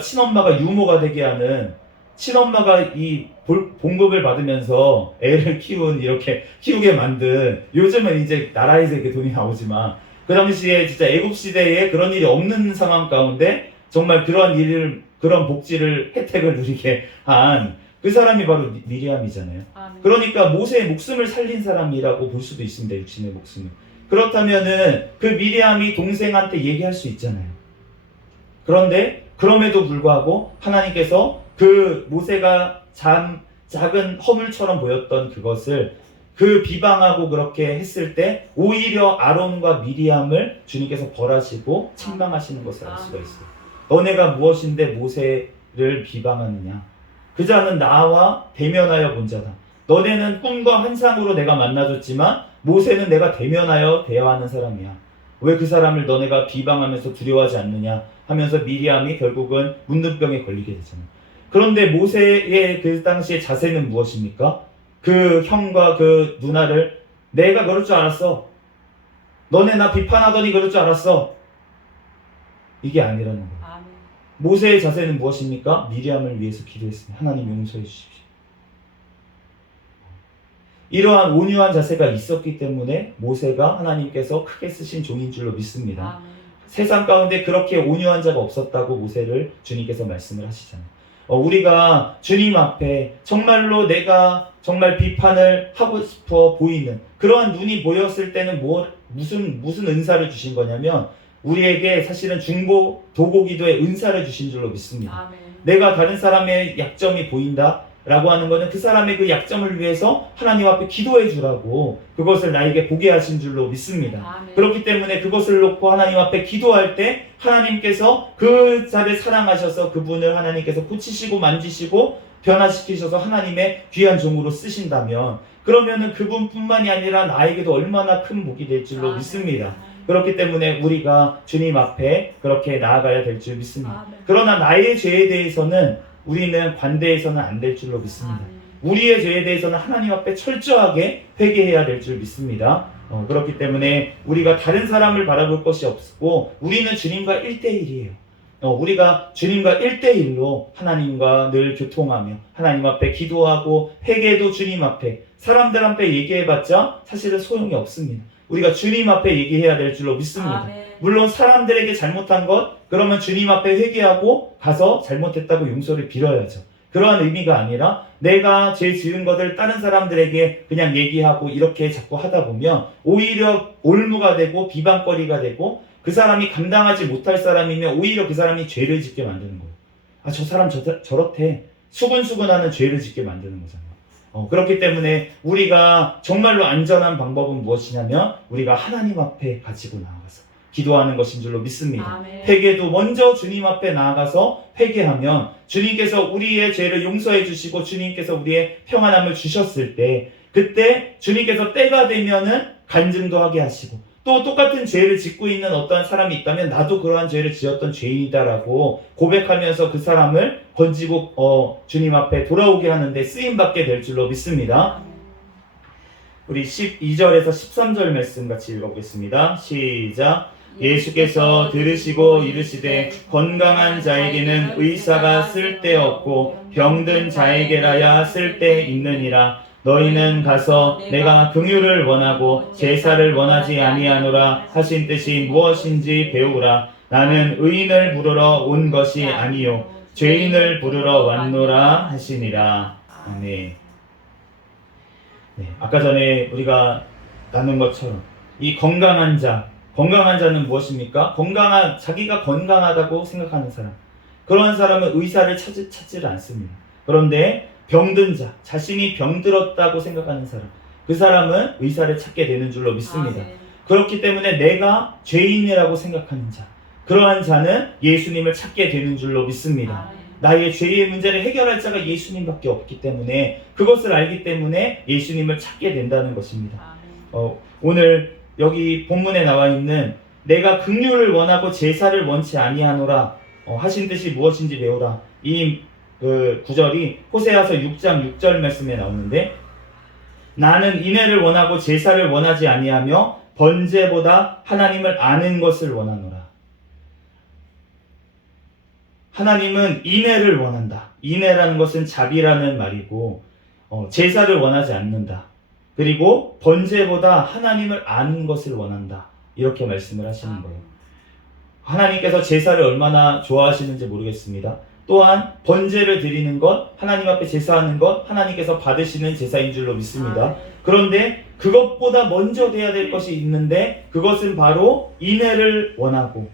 친엄마가 유모가 되게 하는 친엄마가 이 봉급을 받으면서 애를 이렇게 키우게 만든 요즘은 이제 나라에서 이렇게 돈이 나오지만 그 당시에 진짜 애굽 시대에 그런 일이 없는 상황 가운데 정말 그런 복지를 혜택을 누리게 한 그 사람이 바로 미리암이잖아요. 아멘. 그러니까 모세의 목숨을 살린 사람이라고 볼 수도 있습니다. 육신의 목숨을. 그렇다면은 그 미리암이 동생한테 얘기할 수 있잖아요. 그런데 그럼에도 불구하고 하나님께서 그 모세가 작은 허물처럼 보였던 그것을 그 비방하고 그렇게 했을 때 오히려 아론과 미리암을 주님께서 벌하시고 책망하시는 것을 알 수가 있어요. 너네가 무엇인데 모세를 비방하느냐? 그 자는 나와 대면하여 본 자다. 너네는 꿈과 환상으로 내가 만나줬지만 모세는 내가 대면하여 대화하는 사람이야. 왜 그 사람을 너네가 비방하면서 두려워하지 않느냐 하면서 미리암이 결국은 문둥병에 걸리게 되잖아요. 그런데 모세의 그 당시의 자세는 무엇입니까? 그 형과 그 누나를 내가 그럴 줄 알았어. 너네 나 비판하더니 그럴 줄 알았어. 이게 아니라는 거예요. 아멘. 모세의 자세는 무엇입니까? 미리암을 위해서 기도했습니다. 하나님 용서해 주십시오. 이러한 온유한 자세가 있었기 때문에 모세가 하나님께서 크게 쓰신 종인 줄로 믿습니다. 아멘. 세상 가운데 그렇게 온유한 자가 없었다고 모세를 주님께서 말씀을 하시잖아요. 우리가 주님 앞에 정말로 내가 정말 비판을 하고 싶어 보이는 그러한 눈이 보였을 때는 무슨 은사를 주신 거냐면 우리에게 사실은 중보 도고 기도의 은사를 주신 줄로 믿습니다. 아멘. 내가 다른 사람의 약점이 보인다 라고 하는 것은 그 사람의 그 약점을 위해서 하나님 앞에 기도해 주라고 그것을 나에게 보게 하신 줄로 믿습니다. 아멘. 그렇기 때문에 그것을 놓고 하나님 앞에 기도할 때 하나님께서 그 자를 사랑하셔서 그분을 하나님께서 고치시고 만지시고 변화시키셔서 하나님의 귀한 종으로 쓰신다면 그러면은 그분뿐만이 아니라 나에게도 얼마나 큰 복이 될 줄로 아멘. 믿습니다. 그렇기 때문에 우리가 주님 앞에 그렇게 나아가야 될 줄 믿습니다. 아멘. 그러나 나의 죄에 대해서는 우리는 관대해서는 안 될 줄로 믿습니다. 아멘. 우리의 죄에 대해서는 하나님 앞에 철저하게 회개해야 될 줄 믿습니다. 그렇기 때문에 우리가 다른 사람을 바라볼 것이 없고 우리는 주님과 1대1이에요. 우리가 주님과 1대1로 하나님과 늘 교통하며 하나님 앞에 기도하고 회개도 주님 앞에 사람들 앞에 얘기해봤자 사실은 소용이 없습니다. 우리가 주님 앞에 얘기해야 될 줄로 믿습니다. 아멘. 물론 사람들에게 잘못한 것 그러면 주님 앞에 회개하고 가서 잘못했다고 용서를 빌어야죠. 그러한 의미가 아니라 내가 죄 지은 것을 다른 사람들에게 그냥 얘기하고 이렇게 자꾸 하다 보면 오히려 올무가 되고 비방거리가 되고 그 사람이 감당하지 못할 사람이면 오히려 그 사람이 죄를 짓게 만드는 거예요. 저 사람 저렇대. 수근수근하는 죄를 짓게 만드는 거잖아요. 그렇기 때문에 우리가 정말로 안전한 방법은 무엇이냐면 우리가 하나님 앞에 가지고 나아가서 기도하는 것인 줄로 믿습니다. 아멘. 회개도 먼저 주님 앞에 나아가서 회개하면 주님께서 우리의 죄를 용서해 주시고 주님께서 우리의 평안함을 주셨을 때 그때 주님께서 때가 되면은 간증도 하게 하시고 또 똑같은 죄를 짓고 있는 어떠한 사람이 있다면 나도 그러한 죄를 지었던 죄인이다라고 고백하면서 그 사람을 건지고 주님 앞에 돌아오게 하는데 쓰임받게 될 줄로 믿습니다. 아멘. 우리 12절에서 13절 말씀 같이 읽어보겠습니다. 시작. 예수께서 들으시고 이르시되 건강한 자에게는 의사가 쓸데없고 병든 자에게라야 쓸데있느니라. 너희는 가서 내가 긍휼을 원하고 제사를 원하지 아니하노라 하신 뜻이 무엇인지 배우라. 나는 의인을 부르러 온 것이 아니요 죄인을 부르러 왔노라 하시니라. 아멘. 네, 아까 전에 우리가 나눈 것처럼 이 건강한 자는 무엇입니까? 자기가 건강하다고 생각하는 사람. 그런 사람은 의사를 찾지를 않습니다. 그런데 병든 자, 자신이 병들었다고 생각하는 사람, 그 사람은 의사를 찾게 되는 줄로 믿습니다. 아멘. 그렇기 때문에 내가 죄인이라고 생각하는 자, 그러한 자는 예수님을 찾게 되는 줄로 믿습니다. 아멘. 나의 죄의 문제를 해결할 자가 예수님밖에 없기 때문에 그것을 알기 때문에 예수님을 찾게 된다는 것입니다. 아멘. 오늘 여기 본문에 나와 있는 내가 긍휼을 원하고 제사를 원치 아니하노라 하신 뜻이 무엇인지 배우라. 이 구절이 호세아서 6장 6절 말씀에 나오는데 나는 인애를 원하고 제사를 원하지 아니하며 번제보다 하나님을 아는 것을 원하노라. 하나님은 인애를 원한다. 인애라는 것은 자비라는 말이고 제사를 원하지 않는다. 그리고 번제보다 하나님을 아는 것을 원한다. 이렇게 말씀을 하시는 거예요. 하나님께서 제사를 얼마나 좋아하시는지 모르겠습니다. 또한 번제를 드리는 것, 하나님 앞에 제사하는 것, 하나님께서 받으시는 제사인 줄로 믿습니다. 그런데 그것보다 먼저 돼야 될 것이 있는데 그것은 바로 인애를 원하고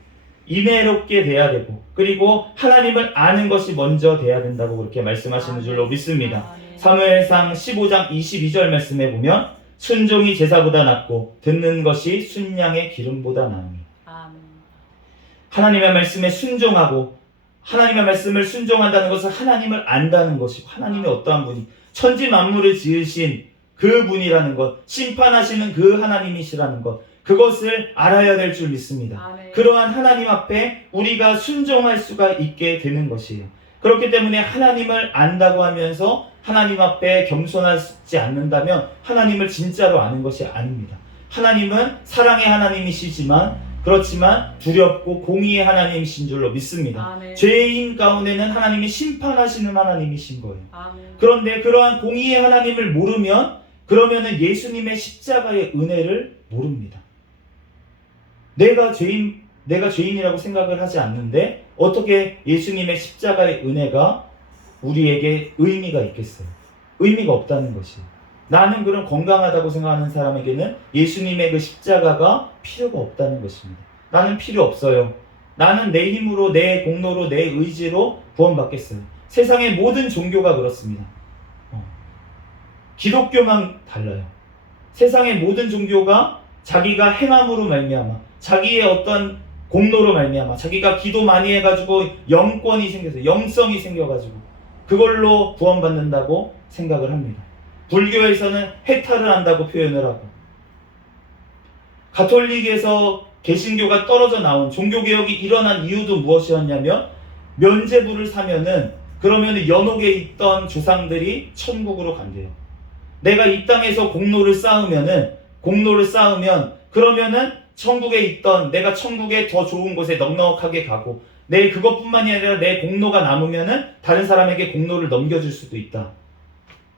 인애롭게 돼야 되고 그리고 하나님을 아는 것이 먼저 돼야 된다고 그렇게 말씀하시는 줄로 믿습니다. 사무엘상 15장 22절 말씀에 보면 순종이 제사보다 낫고 듣는 것이 순양의 기름보다 나으니. 하나님의 말씀에 순종하고 하나님의 말씀을 순종한다는 것은 하나님을 안다는 것이고 하나님이 어떠한 분이 천지 만물을 지으신 그 분이라는 것, 심판하시는 그 하나님이시라는 것, 그것을 알아야 될 줄 믿습니다. 아멘. 그러한 하나님 앞에 우리가 순종할 수가 있게 되는 것이에요. 그렇기 때문에 하나님을 안다고 하면서 하나님 앞에 겸손하지 않는다면 하나님을 진짜로 아는 것이 아닙니다. 하나님은 사랑의 하나님이시지만 그렇지만 두렵고 공의의 하나님이신 줄로 믿습니다. 아멘. 죄인 가운데는 하나님이 심판하시는 하나님이신 거예요. 아멘. 그런데 그러한 공의의 하나님을 모르면 그러면은 예수님의 십자가의 은혜를 모릅니다. 내가 죄인 내가 죄인이라고 생각을 하지 않는데 어떻게 예수님의 십자가의 은혜가 우리에게 의미가 있겠어요? 의미가 없다는 것이. 나는 그럼 건강하다고 생각하는 사람에게는 예수님의 그 십자가가 필요가 없다는 것입니다. 나는 필요 없어요. 나는 내 힘으로, 내 공로로, 내 의지로 구원받겠어요. 세상의 모든 종교가 그렇습니다. 기독교만 달라요. 세상의 모든 종교가 자기가 행함으로 말미암아, 자기의 어떤 공로로 말미암아, 자기가 기도 많이 해가지고 영권이 생겨서, 영성이 생겨가지고 그걸로 구원받는다고 생각을 합니다. 불교에서는 해탈을 한다고 표현을 하고, 가톨릭에서 개신교가 떨어져 나온, 종교개혁이 일어난 이유도 무엇이었냐면, 면죄부를 사면은 그러면 연옥에 있던 조상들이 천국으로 간대요. 내가 이 땅에서 공로를 쌓으면 그러면은 천국에 있던, 내가 천국에 더 좋은 곳에 넉넉하게 가고, 내 그것뿐만이 아니라 내 공로가 남으면은 다른 사람에게 공로를 넘겨줄 수도 있다.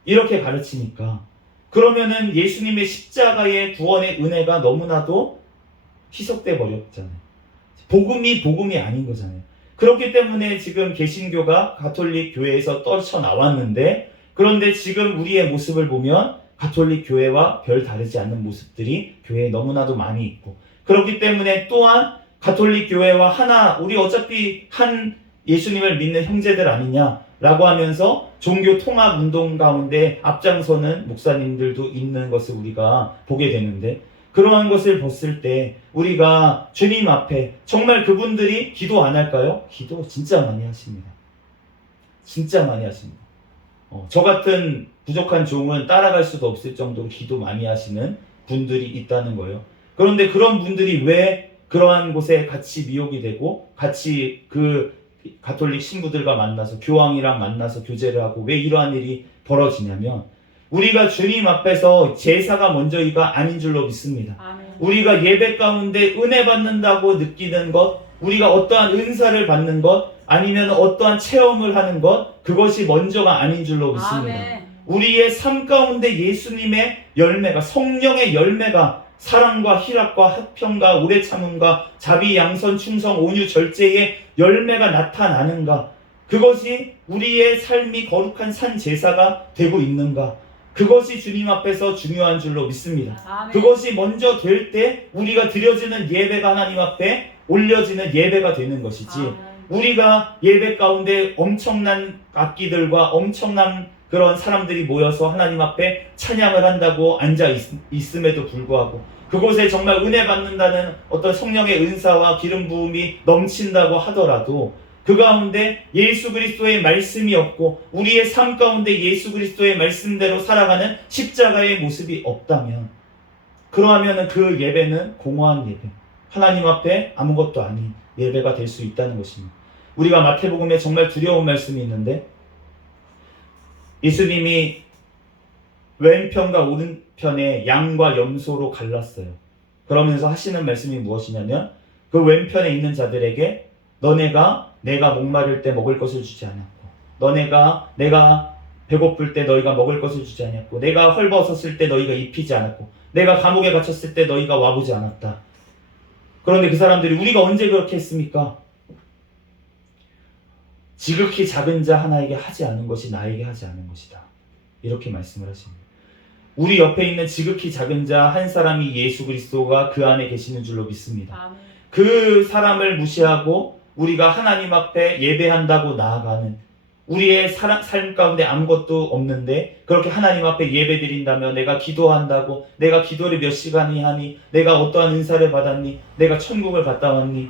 이렇게 가르치니까, 그러면은 예수님의 십자가의 구원의 은혜가 너무나도 희석돼 버렸잖아요. 복음이 아닌 거잖아요. 그렇기 때문에 지금 개신교가 가톨릭 교회에서 떨쳐 나왔는데, 그런데 지금 우리의 모습을 보면 가톨릭 교회와 별 다르지 않는 모습들이 교회에 너무나도 많이 있고, 그렇기 때문에 또한 가톨릭 교회와 하나, 우리 어차피 한 예수님을 믿는 형제들 아니냐라고 하면서 종교 통합 운동 가운데 앞장서는 목사님들도 있는 것을 우리가 보게 되는데, 그러한 것을 봤을 때 우리가 주님 앞에 정말 그분들이 기도 안 할까요? 기도 진짜 많이 하십니다. 진짜 많이 하십니다. 저 같은 부족한 종은 따라갈 수도 없을 정도로 기도 많이 하시는 분들이 있다는 거예요. 그런데 그런 분들이 왜 그러한 곳에 같이 미혹이 되고 같이 그 가톨릭 신부들과 만나서 교황이랑 만나서 교제를 하고 왜 이러한 일이 벌어지냐면, 우리가 주님 앞에서 제사가 먼저이가 아닌 줄로 믿습니다. 아멘. 우리가 예배 가운데 은혜 받는다고 느끼는 것, 우리가 어떠한 은사를 받는 것, 아니면 어떠한 체험을 하는 것, 그것이 먼저가 아닌 줄로 믿습니다. 아멘. 우리의 삶 가운데 예수님의 열매가, 성령의 열매가, 사랑과 희락과 화평과 오래 참음과 자비 양선 충성 온유 절제의 열매가 나타나는가, 그것이 우리의 삶이 거룩한 산 제사가 되고 있는가, 그것이 주님 앞에서 중요한 줄로 믿습니다. 아멘. 그것이 먼저 될 때 우리가 드려지는 예배가 하나님 앞에 올려지는 예배가 되는 것이지, 아멘. 우리가 예배 가운데 엄청난 악기들과 엄청난 그런 사람들이 모여서 하나님 앞에 찬양을 한다고 앉아 있음에도 불구하고, 그곳에 정말 은혜 받는다는 어떤 성령의 은사와 기름 부음이 넘친다고 하더라도 그 가운데 예수 그리스도의 말씀이 없고 우리의 삶 가운데 예수 그리스도의 말씀대로 살아가는 십자가의 모습이 없다면, 그러하면 그 예배는 공허한 예배, 하나님 앞에 아무것도 아닌 예배가 될 수 있다는 것입니다. 우리가 마태복음에 정말 두려운 말씀이 있는데, 예수님이 왼편과 오른편에 양과 염소로 갈랐어요. 그러면서 하시는 말씀이 무엇이냐면, 그 왼편에 있는 자들에게 내가 목마를 때 먹을 것을 주지 않았고, 내가 배고플 때 너희가 먹을 것을 주지 않았고, 내가 헐벗었을 때 너희가 입히지 않았고, 내가 감옥에 갇혔을 때 너희가 와보지 않았다. 그런데 그 사람들이, 우리가 언제 그렇게 했습니까? 지극히 작은 자 하나에게 하지 않은 것이 나에게 하지 않은 것이다. 이렇게 말씀을 하십니다. 우리 옆에 있는 지극히 작은 자 한 사람이 예수 그리스도가 그 안에 계시는 줄로 믿습니다. 아멘. 그 사람을 무시하고 우리가 하나님 앞에 예배한다고 나아가는, 우리의 삶 가운데 아무것도 없는데 그렇게 하나님 앞에 예배 드린다며 내가 기도한다고, 내가 기도를 몇 시간이 하니, 내가 어떠한 은사를 받았니, 내가 천국을 갔다 왔니,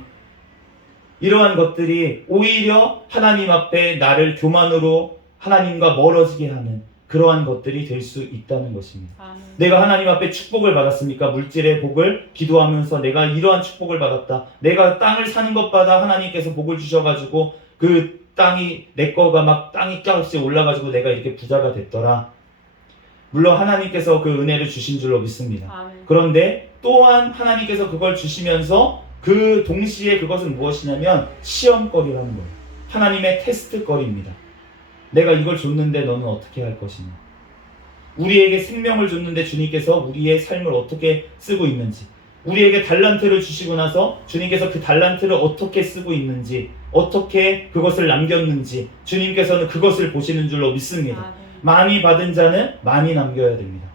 이러한 것들이 오히려 하나님 앞에 나를 교만으로 하나님과 멀어지게 하는 그러한 것들이 될 수 있다는 것입니다. 아멘. 내가 하나님 앞에 축복을 받았습니까? 물질의 복을 기도하면서 내가 이러한 축복을 받았다. 내가 땅을 사는 것마다 하나님께서 복을 주셔가지고 그 땅이 내 거가 막 땅이 값이 올라가지고 내가 이렇게 부자가 됐더라. 물론 하나님께서 그 은혜를 주신 줄로 믿습니다. 아멘. 그런데 또한 하나님께서 그걸 주시면서 그 동시에 그것은 무엇이냐면 시험거리라는 거예요. 하나님의 테스트거리입니다. 내가 이걸 줬는데 너는 어떻게 할 것이냐. 우리에게 생명을 줬는데 주님께서 우리의 삶을 어떻게 쓰고 있는지, 우리에게 달란트를 주시고 나서 주님께서 그 달란트를 어떻게 쓰고 있는지, 어떻게 그것을 남겼는지 주님께서는 그것을 보시는 줄로 믿습니다. 아멘. 많이 받은 자는 많이 남겨야 됩니다.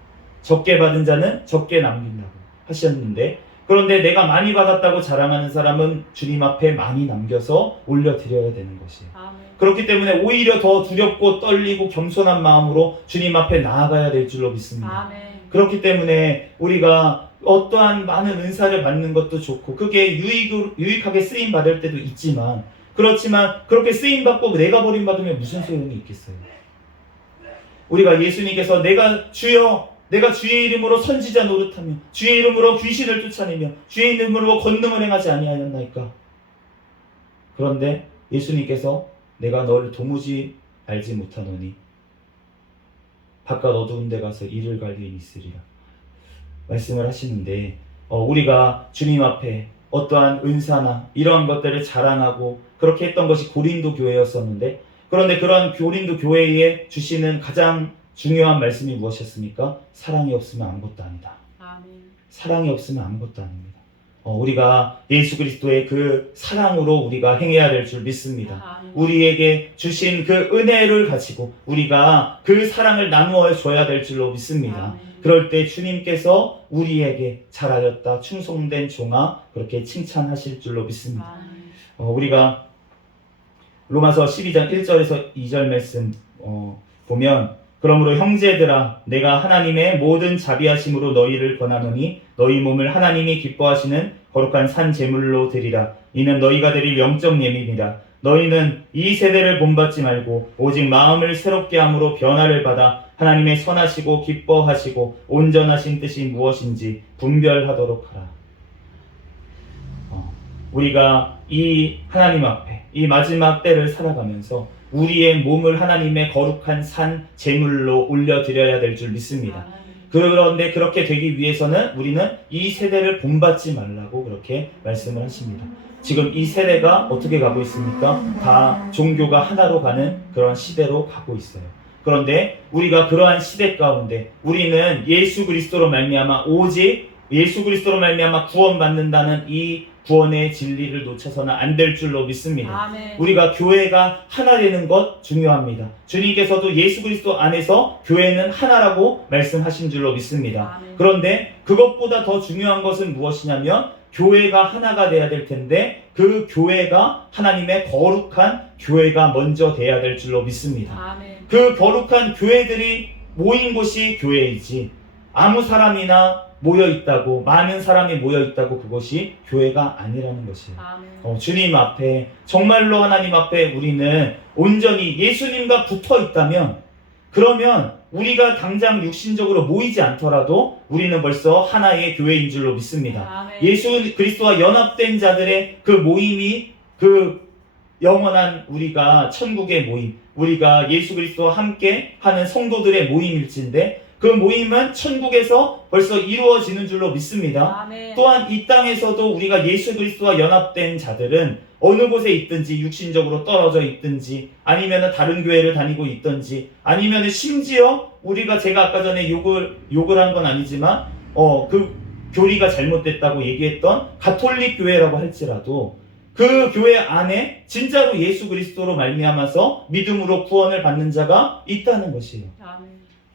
적게 받은 자는 적게 남긴다고 하셨는데, 그런데 내가 많이 받았다고 자랑하는 사람은 주님 앞에 많이 남겨서 올려드려야 되는 것이에요. 아멘. 그렇기 때문에 오히려 더 두렵고 떨리고 겸손한 마음으로 주님 앞에 나아가야 될 줄로 믿습니다. 아멘. 그렇기 때문에 우리가 어떠한 많은 은사를 받는 것도 좋고 그게 유익하게 쓰임 받을 때도 있지만, 그렇지만 그렇게 쓰임 받고 내가 버림받으면 무슨 소용이 있겠어요? 우리가 예수님께서 내가 주의 이름으로 선지자 노릇하며 주의 이름으로 귀신을 쫓아내며 주의 이름으로 권능을 행하지 아니하였나이까? 그런데 예수님께서 내가 너를 도무지 알지 못하노니 바깥 어두운 데 가서 이를 갈리에 있으리라 말씀을 하시는데, 우리가 주님 앞에 어떠한 은사나 이러한 것들을 자랑하고 그렇게 했던 것이 고린도 교회였었는데, 그런데 그러한 고린도 교회에 주시는 가장 중요한 말씀이 무엇이었습니까? 사랑이 없으면 아무것도 아니다. 아멘. 사랑이 없으면 아무것도 아닙니다. 우리가 예수 그리스도의 그 사랑으로 우리가 행해야 될 줄 믿습니다. 아멘. 우리에게 주신 그 은혜를 가지고 우리가 그 사랑을 나누어 줘야 될 줄로 믿습니다. 아멘. 그럴 때 주님께서 우리에게 잘하였다 충성된 종아 그렇게 칭찬하실 줄로 믿습니다. 아멘. 우리가 로마서 12장 1절에서 2절 말씀 보면, 그러므로 형제들아 내가 하나님의 모든 자비하심으로 너희를 권하노니 너희 몸을 하나님이 기뻐하시는 거룩한 산 제물로 드리라. 이는 너희가 드릴 영적 예민이라. 너희는 이 세대를 본받지 말고 오직 마음을 새롭게 함으로 변화를 받아 하나님의 선하시고 기뻐하시고 온전하신 뜻이 무엇인지 분별하도록 하라. 우리가 이 하나님 앞에 이 마지막 때를 살아가면서 우리의 몸을 하나님의 거룩한 산 제물로 올려드려야 될 줄 믿습니다. 아멘. 그런데 그렇게 되기 위해서는 우리는 이 세대를 본받지 말라고 그렇게 말씀을 하십니다. 지금 이 세대가 어떻게 가고 있습니까? 다 종교가 하나로 가는 그런 시대로 가고 있어요. 그런데 우리가 그러한 시대 가운데 우리는 예수 그리스도로 말미암아 오직 예수 그리스도로 말미암아 구원받는다는 이 구원의 진리를 놓쳐서는 안 될 줄로 믿습니다. 아멘. 우리가 교회가 하나 되는 것 중요합니다. 주님께서도 예수 그리스도 안에서 교회는 하나라고 말씀하신 줄로 믿습니다. 아멘. 그런데 그것보다 더 중요한 것은 무엇이냐면 교회가 하나가 돼야 될 텐데 그 교회가 하나님의 거룩한 교회가 먼저 돼야 될 줄로 믿습니다. 아멘. 그 거룩한 교회들이 모인 곳이 교회이지, 아무 사람이나 모여있다고, 많은 사람이 모여있다고 그것이 교회가 아니라는 것이에요. 아멘. 주님 앞에, 정말로 하나님 앞에 우리는 온전히 예수님과 붙어 있다면, 그러면 우리가 당장 육신적으로 모이지 않더라도 우리는 벌써 하나의 교회인 줄로 믿습니다. 아멘. 예수 그리스도와 연합된 자들의 그 모임이 그 영원한 우리가 천국의 모임, 우리가 예수 그리스도와 함께 하는 성도들의 모임일진데, 그 모임은 천국에서 벌써 이루어지는 줄로 믿습니다. 아멘. 또한 이 땅에서도 우리가 예수 그리스도와 연합된 자들은 어느 곳에 있든지, 육신적으로 떨어져 있든지, 아니면 다른 교회를 다니고 있든지, 아니면 심지어 우리가 제가 아까 전에 욕을 한 건 아니지만 그 교리가 잘못됐다고 얘기했던 가톨릭 교회라고 할지라도 그 교회 안에 진짜로 예수 그리스도로 말미암아서 믿음으로 구원을 받는 자가 있다는 것이에요. 아멘.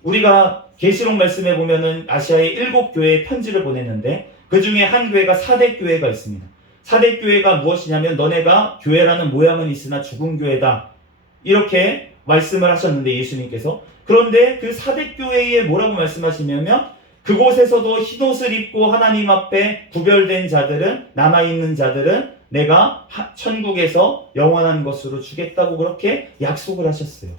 우리가 계시록 말씀에 보면은 아시아의 7교회에 편지를 보냈는데 그 중에 한 교회가 사대 교회가 있습니다. 사대 교회가 무엇이냐면 너네가 교회라는 모양은 있으나 죽은 교회다, 이렇게 말씀을 하셨는데 예수님께서, 그런데 그 사대 교회에 뭐라고 말씀하시냐면 그곳에서도 흰옷을 입고 하나님 앞에 구별된 자들은, 남아있는 자들은 내가 천국에서 영원한 것으로 주겠다고 그렇게 약속을 하셨어요.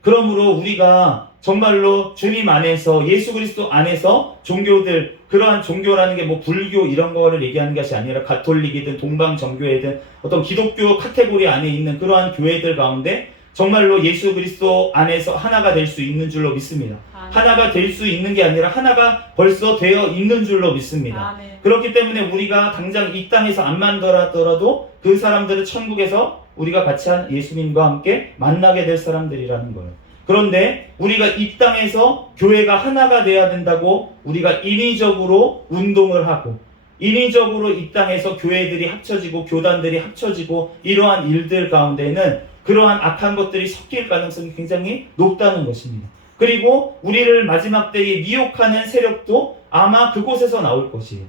그러므로 우리가 정말로 주님 안에서, 예수 그리스도 안에서 종교들, 그러한 종교라는 게 뭐 불교 이런 거를 얘기하는 것이 아니라 가톨릭이든 동방정교회든 어떤 기독교 카테고리 안에 있는 그러한 교회들 가운데 정말로 예수 그리스도 안에서 하나가 될 수 있는 줄로 믿습니다. 아멘. 하나가 될 수 있는 게 아니라 하나가 벌써 되어 있는 줄로 믿습니다. 아멘. 그렇기 때문에 우리가 당장 이 땅에서 안 만나더라도 그 사람들은 천국에서 우리가 같이 한 예수님과 함께 만나게 될 사람들이라는 거예요. 그런데 우리가 이 땅에서 교회가 하나가 돼야 된다고 우리가 인위적으로 운동을 하고 인위적으로 이 땅에서 교회들이 합쳐지고 교단들이 합쳐지고 이러한 일들 가운데는 그러한 악한 것들이 섞일 가능성이 굉장히 높다는 것입니다. 그리고 우리를 마지막 때에 미혹하는 세력도 아마 그곳에서 나올 것이에요.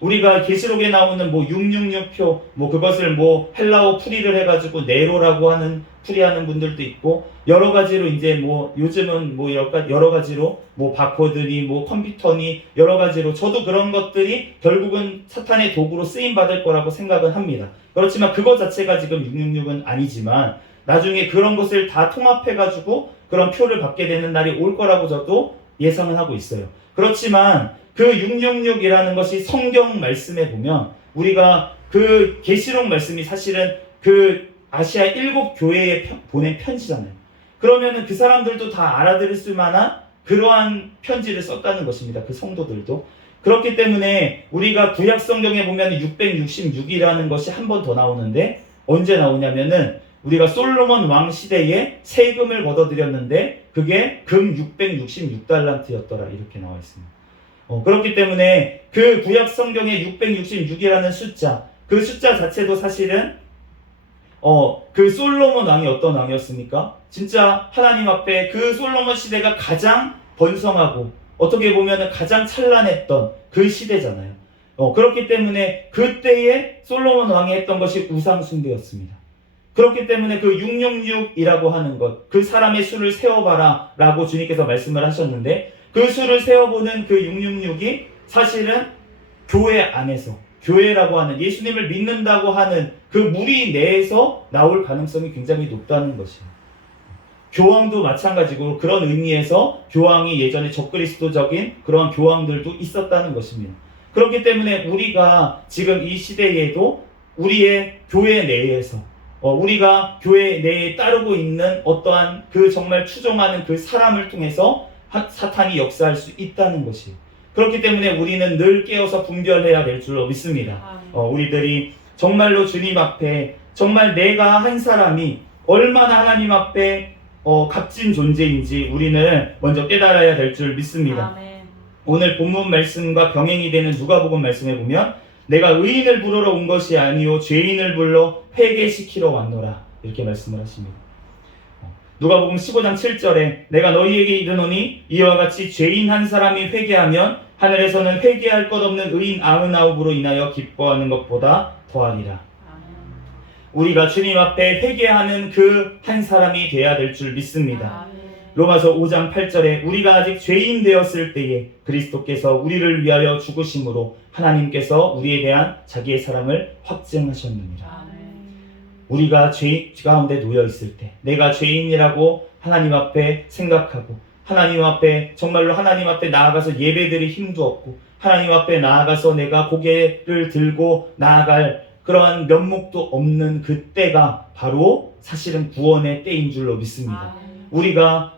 우리가 계시록에 나오는 뭐 666표 뭐 그것을 뭐 헬라어 풀이를 해가지고 네로라고 하는 풀이하는 분들도 있고 여러 가지로 이제 뭐 요즘은 뭐 여러 가지로 뭐 바코드니 뭐 컴퓨터니 여러 가지로 저도 그런 것들이 결국은 사탄의 도구로 쓰임 받을 거라고 생각은 합니다. 그렇지만 그것 자체가 지금 666은 아니지만 나중에 그런 것을 다 통합해가지고 그런 표를 받게 되는 날이 올 거라고 저도 예상을 하고 있어요. 그렇지만 그 666이라는 것이 성경 말씀에 보면 우리가 그 계시록 말씀이 사실은 그 아시아 7교회에 보낸 편지잖아요. 그러면은 그 사람들도 다 알아들을 수 만한 그러한 편지를 썼다는 것입니다. 그 성도들도. 그렇기 때문에 우리가 구약 성경에 보면 666이라는 것이 한 번 더 나오는데 언제 나오냐면은 우리가 솔로몬 왕 시대에 세금을 걷어들였는데 그게 금 666달란트였더라 이렇게 나와 있습니다. 그렇기 때문에 그 구약 성경의 666이라는 숫자, 그 숫자 자체도 사실은 그 솔로몬 왕이 어떤 왕이었습니까? 진짜 하나님 앞에 그 솔로몬 시대가 가장 번성하고 어떻게 보면 가장 찬란했던 그 시대잖아요. 그렇기 때문에 그때에 솔로몬 왕이 했던 것이 우상 숭배였습니다. 그렇기 때문에 그 666이라고 하는 것, 그 사람의 수를 세어봐라 라고 주님께서 말씀을 하셨는데 그 수를 세어보는 그 666이 사실은 교회 안에서 교회라고 하는 예수님을 믿는다고 하는 그 무리 내에서 나올 가능성이 굉장히 높다는 것이에요. 교황도 마찬가지고 그런 의미에서 교황이 예전에 적그리스도적인 그런 교황들도 있었다는 것입니다. 그렇기 때문에 우리가 지금 이 시대에도 우리의 교회 내에서 우리가 교회 내에 따르고 있는 어떠한 그 정말 추종하는 그 사람을 통해서 사탄이 역사할 수 있다는 것이에요. 그렇기 때문에 우리는 늘 깨어서 분별해야 될 줄로 믿습니다. 우리들이 정말로 주님 앞에 정말 내가 한 사람이 얼마나 하나님 앞에 값진 존재인지 우리는 먼저 깨달아야 될 줄 믿습니다. 아멘. 오늘 본문 말씀과 병행이 되는 누가복음 말씀에 보면 내가 의인을 부르러 온 것이 아니요 죄인을 불러 회개시키러 왔노라 이렇게 말씀을 하십니다. 누가복음 15장 7절에 내가 너희에게 이르노니 이와 같이 죄인 한 사람이 회개하면 하늘에서는 회개할 것 없는 의인 99으로 인하여 기뻐하는 것보다 더하리라. 우리가 주님 앞에 회개하는 그 한 사람이 되어야 될 줄 믿습니다. 로마서 5장 8절에 우리가 아직 죄인 되었을 때에 그리스도께서 우리를 위하여 죽으심으로 하나님께서 우리에 대한 자기의 사랑을 확증하셨느니라. 우리가 죄 가운데 놓여 있을 때 내가 죄인이라고 하나님 앞에 생각하고 하나님 앞에 정말로 하나님 앞에 나아가서 예배드릴 힘도 없고 하나님 앞에 나아가서 내가 고개를 들고 나아갈 그러한 면목도 없는 그때가 바로 사실은 구원의 때인 줄로 믿습니다. 우리가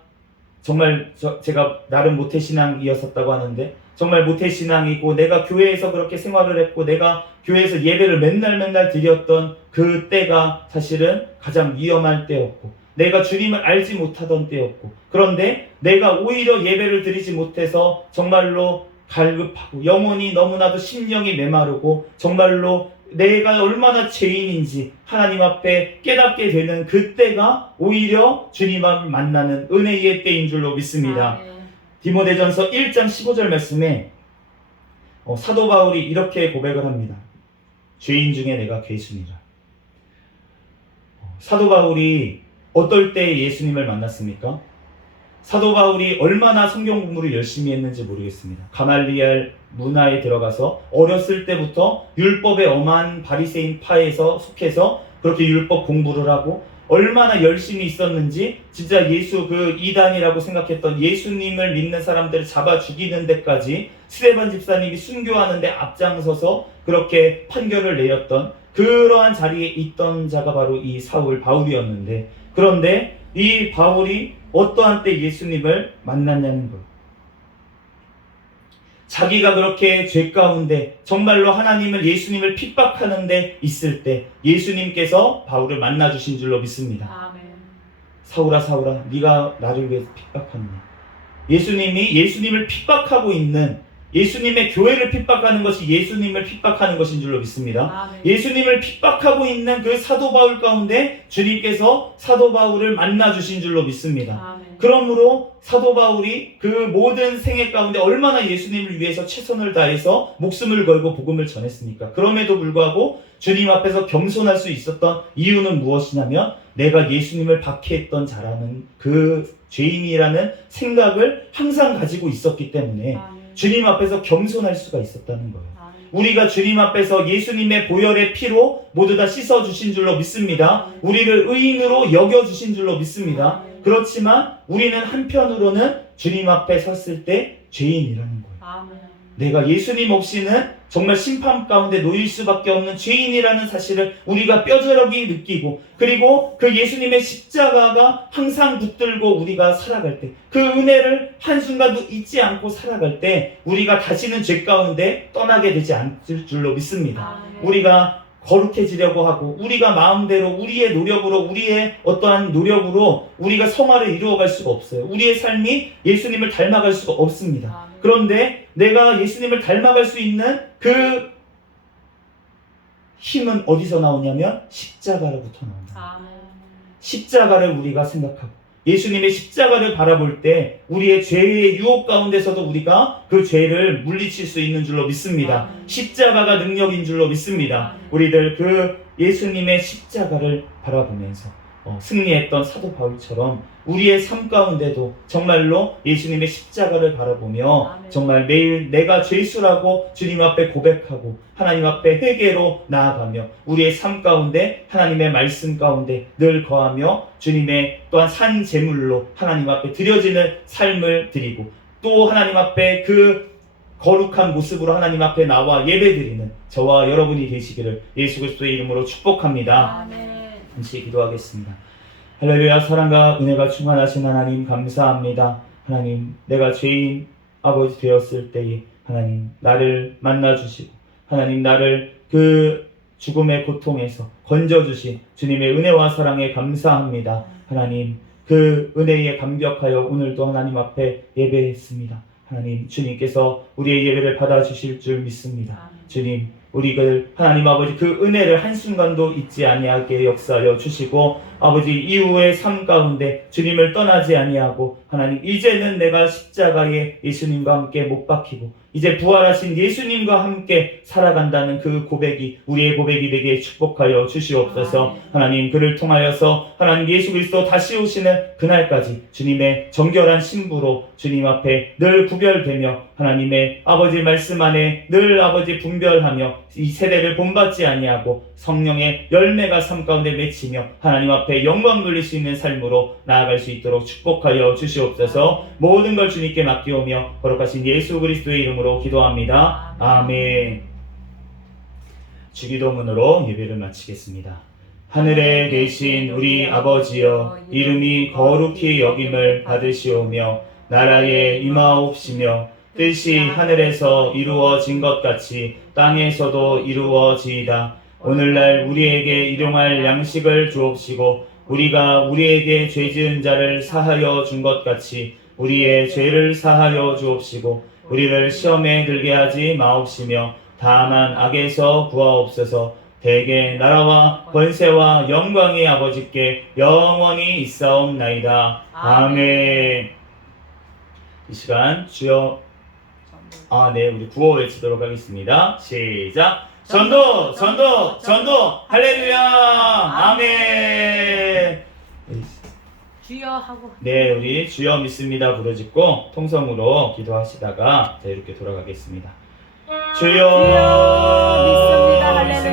정말 제가 나름 모태신앙이었었다고 하는데 정말 모태신앙이고 내가 교회에서 그렇게 생활을 했고 내가 교회에서 예배를 맨날 드렸던 그 때가 사실은 가장 위험한 때였고 내가 주님을 알지 못하던 때였고 그런데 내가 오히려 예배를 드리지 못해서 정말로 갈급하고 영혼이 너무나도 심령이 메마르고 정말로 내가 얼마나 죄인인지 하나님 앞에 깨닫게 되는 그때가 오히려 주님을 만나는 은혜의 때인 줄로 믿습니다. 디모데전서 1장 15절 말씀에 사도 바울이 이렇게 고백을 합니다. 죄인 중에 내가 괴순이라. 사도 바울이 어떨 때 예수님을 만났습니까? 사도 바울이 얼마나 성경 공부를 열심히 했는지 모르겠습니다. 가말리엘 문화에 들어가서 어렸을 때부터 율법의 엄한 바리새인 파에서 속해서 그렇게 율법 공부를 하고 얼마나 열심히 있었는지 진짜 예수 그 이단이라고 생각했던 예수님을 믿는 사람들을 잡아 죽이는 데까지 스데반 집사님이 순교하는 데 앞장서서 그렇게 판결을 내렸던 그러한 자리에 있던 자가 바로 이 사울 바울이었는데 그런데 이 바울이 어떠한 때 예수님을 만났냐는 것. 자기가 그렇게 죄 가운데 정말로 하나님을 예수님을 핍박하는 데 있을 때 예수님께서 바울을 만나주신 줄로 믿습니다. 아멘. 사울아 사울아 네가 나를 왜 핍박하느냐. 예수님을 핍박하고 있는, 예수님의 교회를 핍박하는 것이 예수님을 핍박하는 것인 줄로 믿습니다. 아멘. 예수님을 핍박하고 있는 그 사도 바울 가운데 주님께서 사도 바울을 만나 주신 줄로 믿습니다. 아멘. 그러므로 사도 바울이 그 모든 생애 가운데 얼마나 예수님을 위해서 최선을 다해서 목숨을 걸고 복음을 전했습니까? 그럼에도 불구하고 주님 앞에서 겸손할 수 있었던 이유는 무엇이냐면 내가 예수님을 박해했던 자라는 그 죄인이라는 생각을 항상 가지고 있었기 때문에 아멘. 주님 앞에서 겸손할 수가 있었다는 거예요. 아멘. 우리가 주님 앞에서 예수님의 보혈의 피로 모두 다 씻어주신 줄로 믿습니다. 우리를 의인으로 여겨주신 줄로 믿습니다. 그렇지만 우리는 한편으로는 주님 앞에 섰을 때 죄인이라는 거예요. 아멘. 내가 예수님 없이는 정말 심판 가운데 놓일 수밖에 없는 죄인이라는 사실을 우리가 뼈저리게 느끼고, 그리고 그 예수님의 십자가가 항상 붙들고 우리가 살아갈 때, 그 은혜를 한순간도 잊지 않고 살아갈 때 우리가 다시는 죄 가운데 떠나게 되지 않을 줄로 믿습니다. 아멘. 우리가 거룩해지려고 하고 우리가 마음대로 우리의 노력으로, 우리의 어떠한 노력으로 우리가 성화를 이루어갈 수가 없어요. 우리의 삶이 예수님을 닮아갈 수가 없습니다. 아멘. 그런데 내가 예수님을 닮아갈 수 있는 그 힘은 어디서 나오냐면 십자가로부터 나온다. 아멘. 십자가를 우리가 생각하고 예수님의 십자가를 바라볼 때 우리의 죄의 유혹 가운데서도 우리가 그 죄를 물리칠 수 있는 줄로 믿습니다. 아멘. 십자가가 능력인 줄로 믿습니다. 아멘. 우리들 그 예수님의 십자가를 바라보면서 승리했던 사도 바울처럼 우리의 삶 가운데도 정말로 예수님의 십자가를 바라보며 아멘. 정말 매일 내가 죄수라고 주님 앞에 고백하고 하나님 앞에 회개로 나아가며 우리의 삶 가운데 하나님의 말씀 가운데 늘 거하며 주님의 또한 산 제물로 하나님 앞에 드려지는 삶을 드리고 또 하나님 앞에 그 거룩한 모습으로 하나님 앞에 나와 예배드리는 저와 여러분이 되시기를 예수 그리스도의 이름으로 축복합니다. 아멘. 함께 기도하겠습니다. 할렐루야. 사랑과 은혜가 충만하신 하나님 감사합니다. 하나님, 내가 죄인 아버지 되었을 때에 하나님 나를 만나주시고 하나님 나를 그 죽음의 고통에서 건져주신 주님의 은혜와 사랑에 감사합니다. 하나님, 그 은혜에 감격하여 오늘도 하나님 앞에 예배했습니다. 하나님, 주님께서 우리의 예배를 받아주실 줄 믿습니다. 아멘. 주님, 우리가 하나님 아버지 그 은혜를 한순간도 잊지 아니하게 역사하여 주시고 아버지 이후의 삶 가운데 주님을 떠나지 아니하고 하나님 이제는 내가 십자가에 예수님과 함께 못 박히고 이제 부활하신 예수님과 함께 살아간다는 그 고백이 우리의 고백이 되게 축복하여 주시옵소서. 하나님, 그를 통하여서 하나님 예수 그리스도 다시 오시는 그날까지 주님의 정결한 신부로 주님 앞에 늘 구별되며 하나님의 아버지 말씀 안에 늘 아버지 분별하며 이 세대를 본받지 아니하고 성령의 열매가 삶 가운데 맺히며 하나님 앞에 영광 돌릴 수 있는 삶으로 나아갈 수 있도록 축복하여 주시옵소서. 모든 걸 주님께 맡기오며 거룩하신 예수 그리스도의 이름으로 기도합니다. 아멘. 주기도문으로 예배를 마치겠습니다. 하늘에 계신 우리 아버지여, 이름이 거룩히 여김을 받으시오며 나라에 임하옵시며 뜻이 하늘에서 이루어진 것 같이 땅에서도 이루어지이다. 오늘날 우리에게 일용할 양식을 주옵시고 우리가 우리에게 죄 지은 자를 사하여 준 것 같이 우리의 죄를 사하여 주옵시고 우리를 시험에 들게 하지 마옵시며 다만 악에서 구하옵소서. 대개 나라와 권세와 영광이 아버지께 영원히 있사옵나이다. 아멘. 이 시간 주여 네, 우리 구호 외치도록 하겠습니다. 시작. 전도, 전도, 전도, 할렐루야, 아멘. 주여 하고. 네, 우리 주여 믿습니다 부르짖고 통성으로 기도하시다가 자, 이렇게 돌아가겠습니다. 주여 믿습니다. 할렐루야.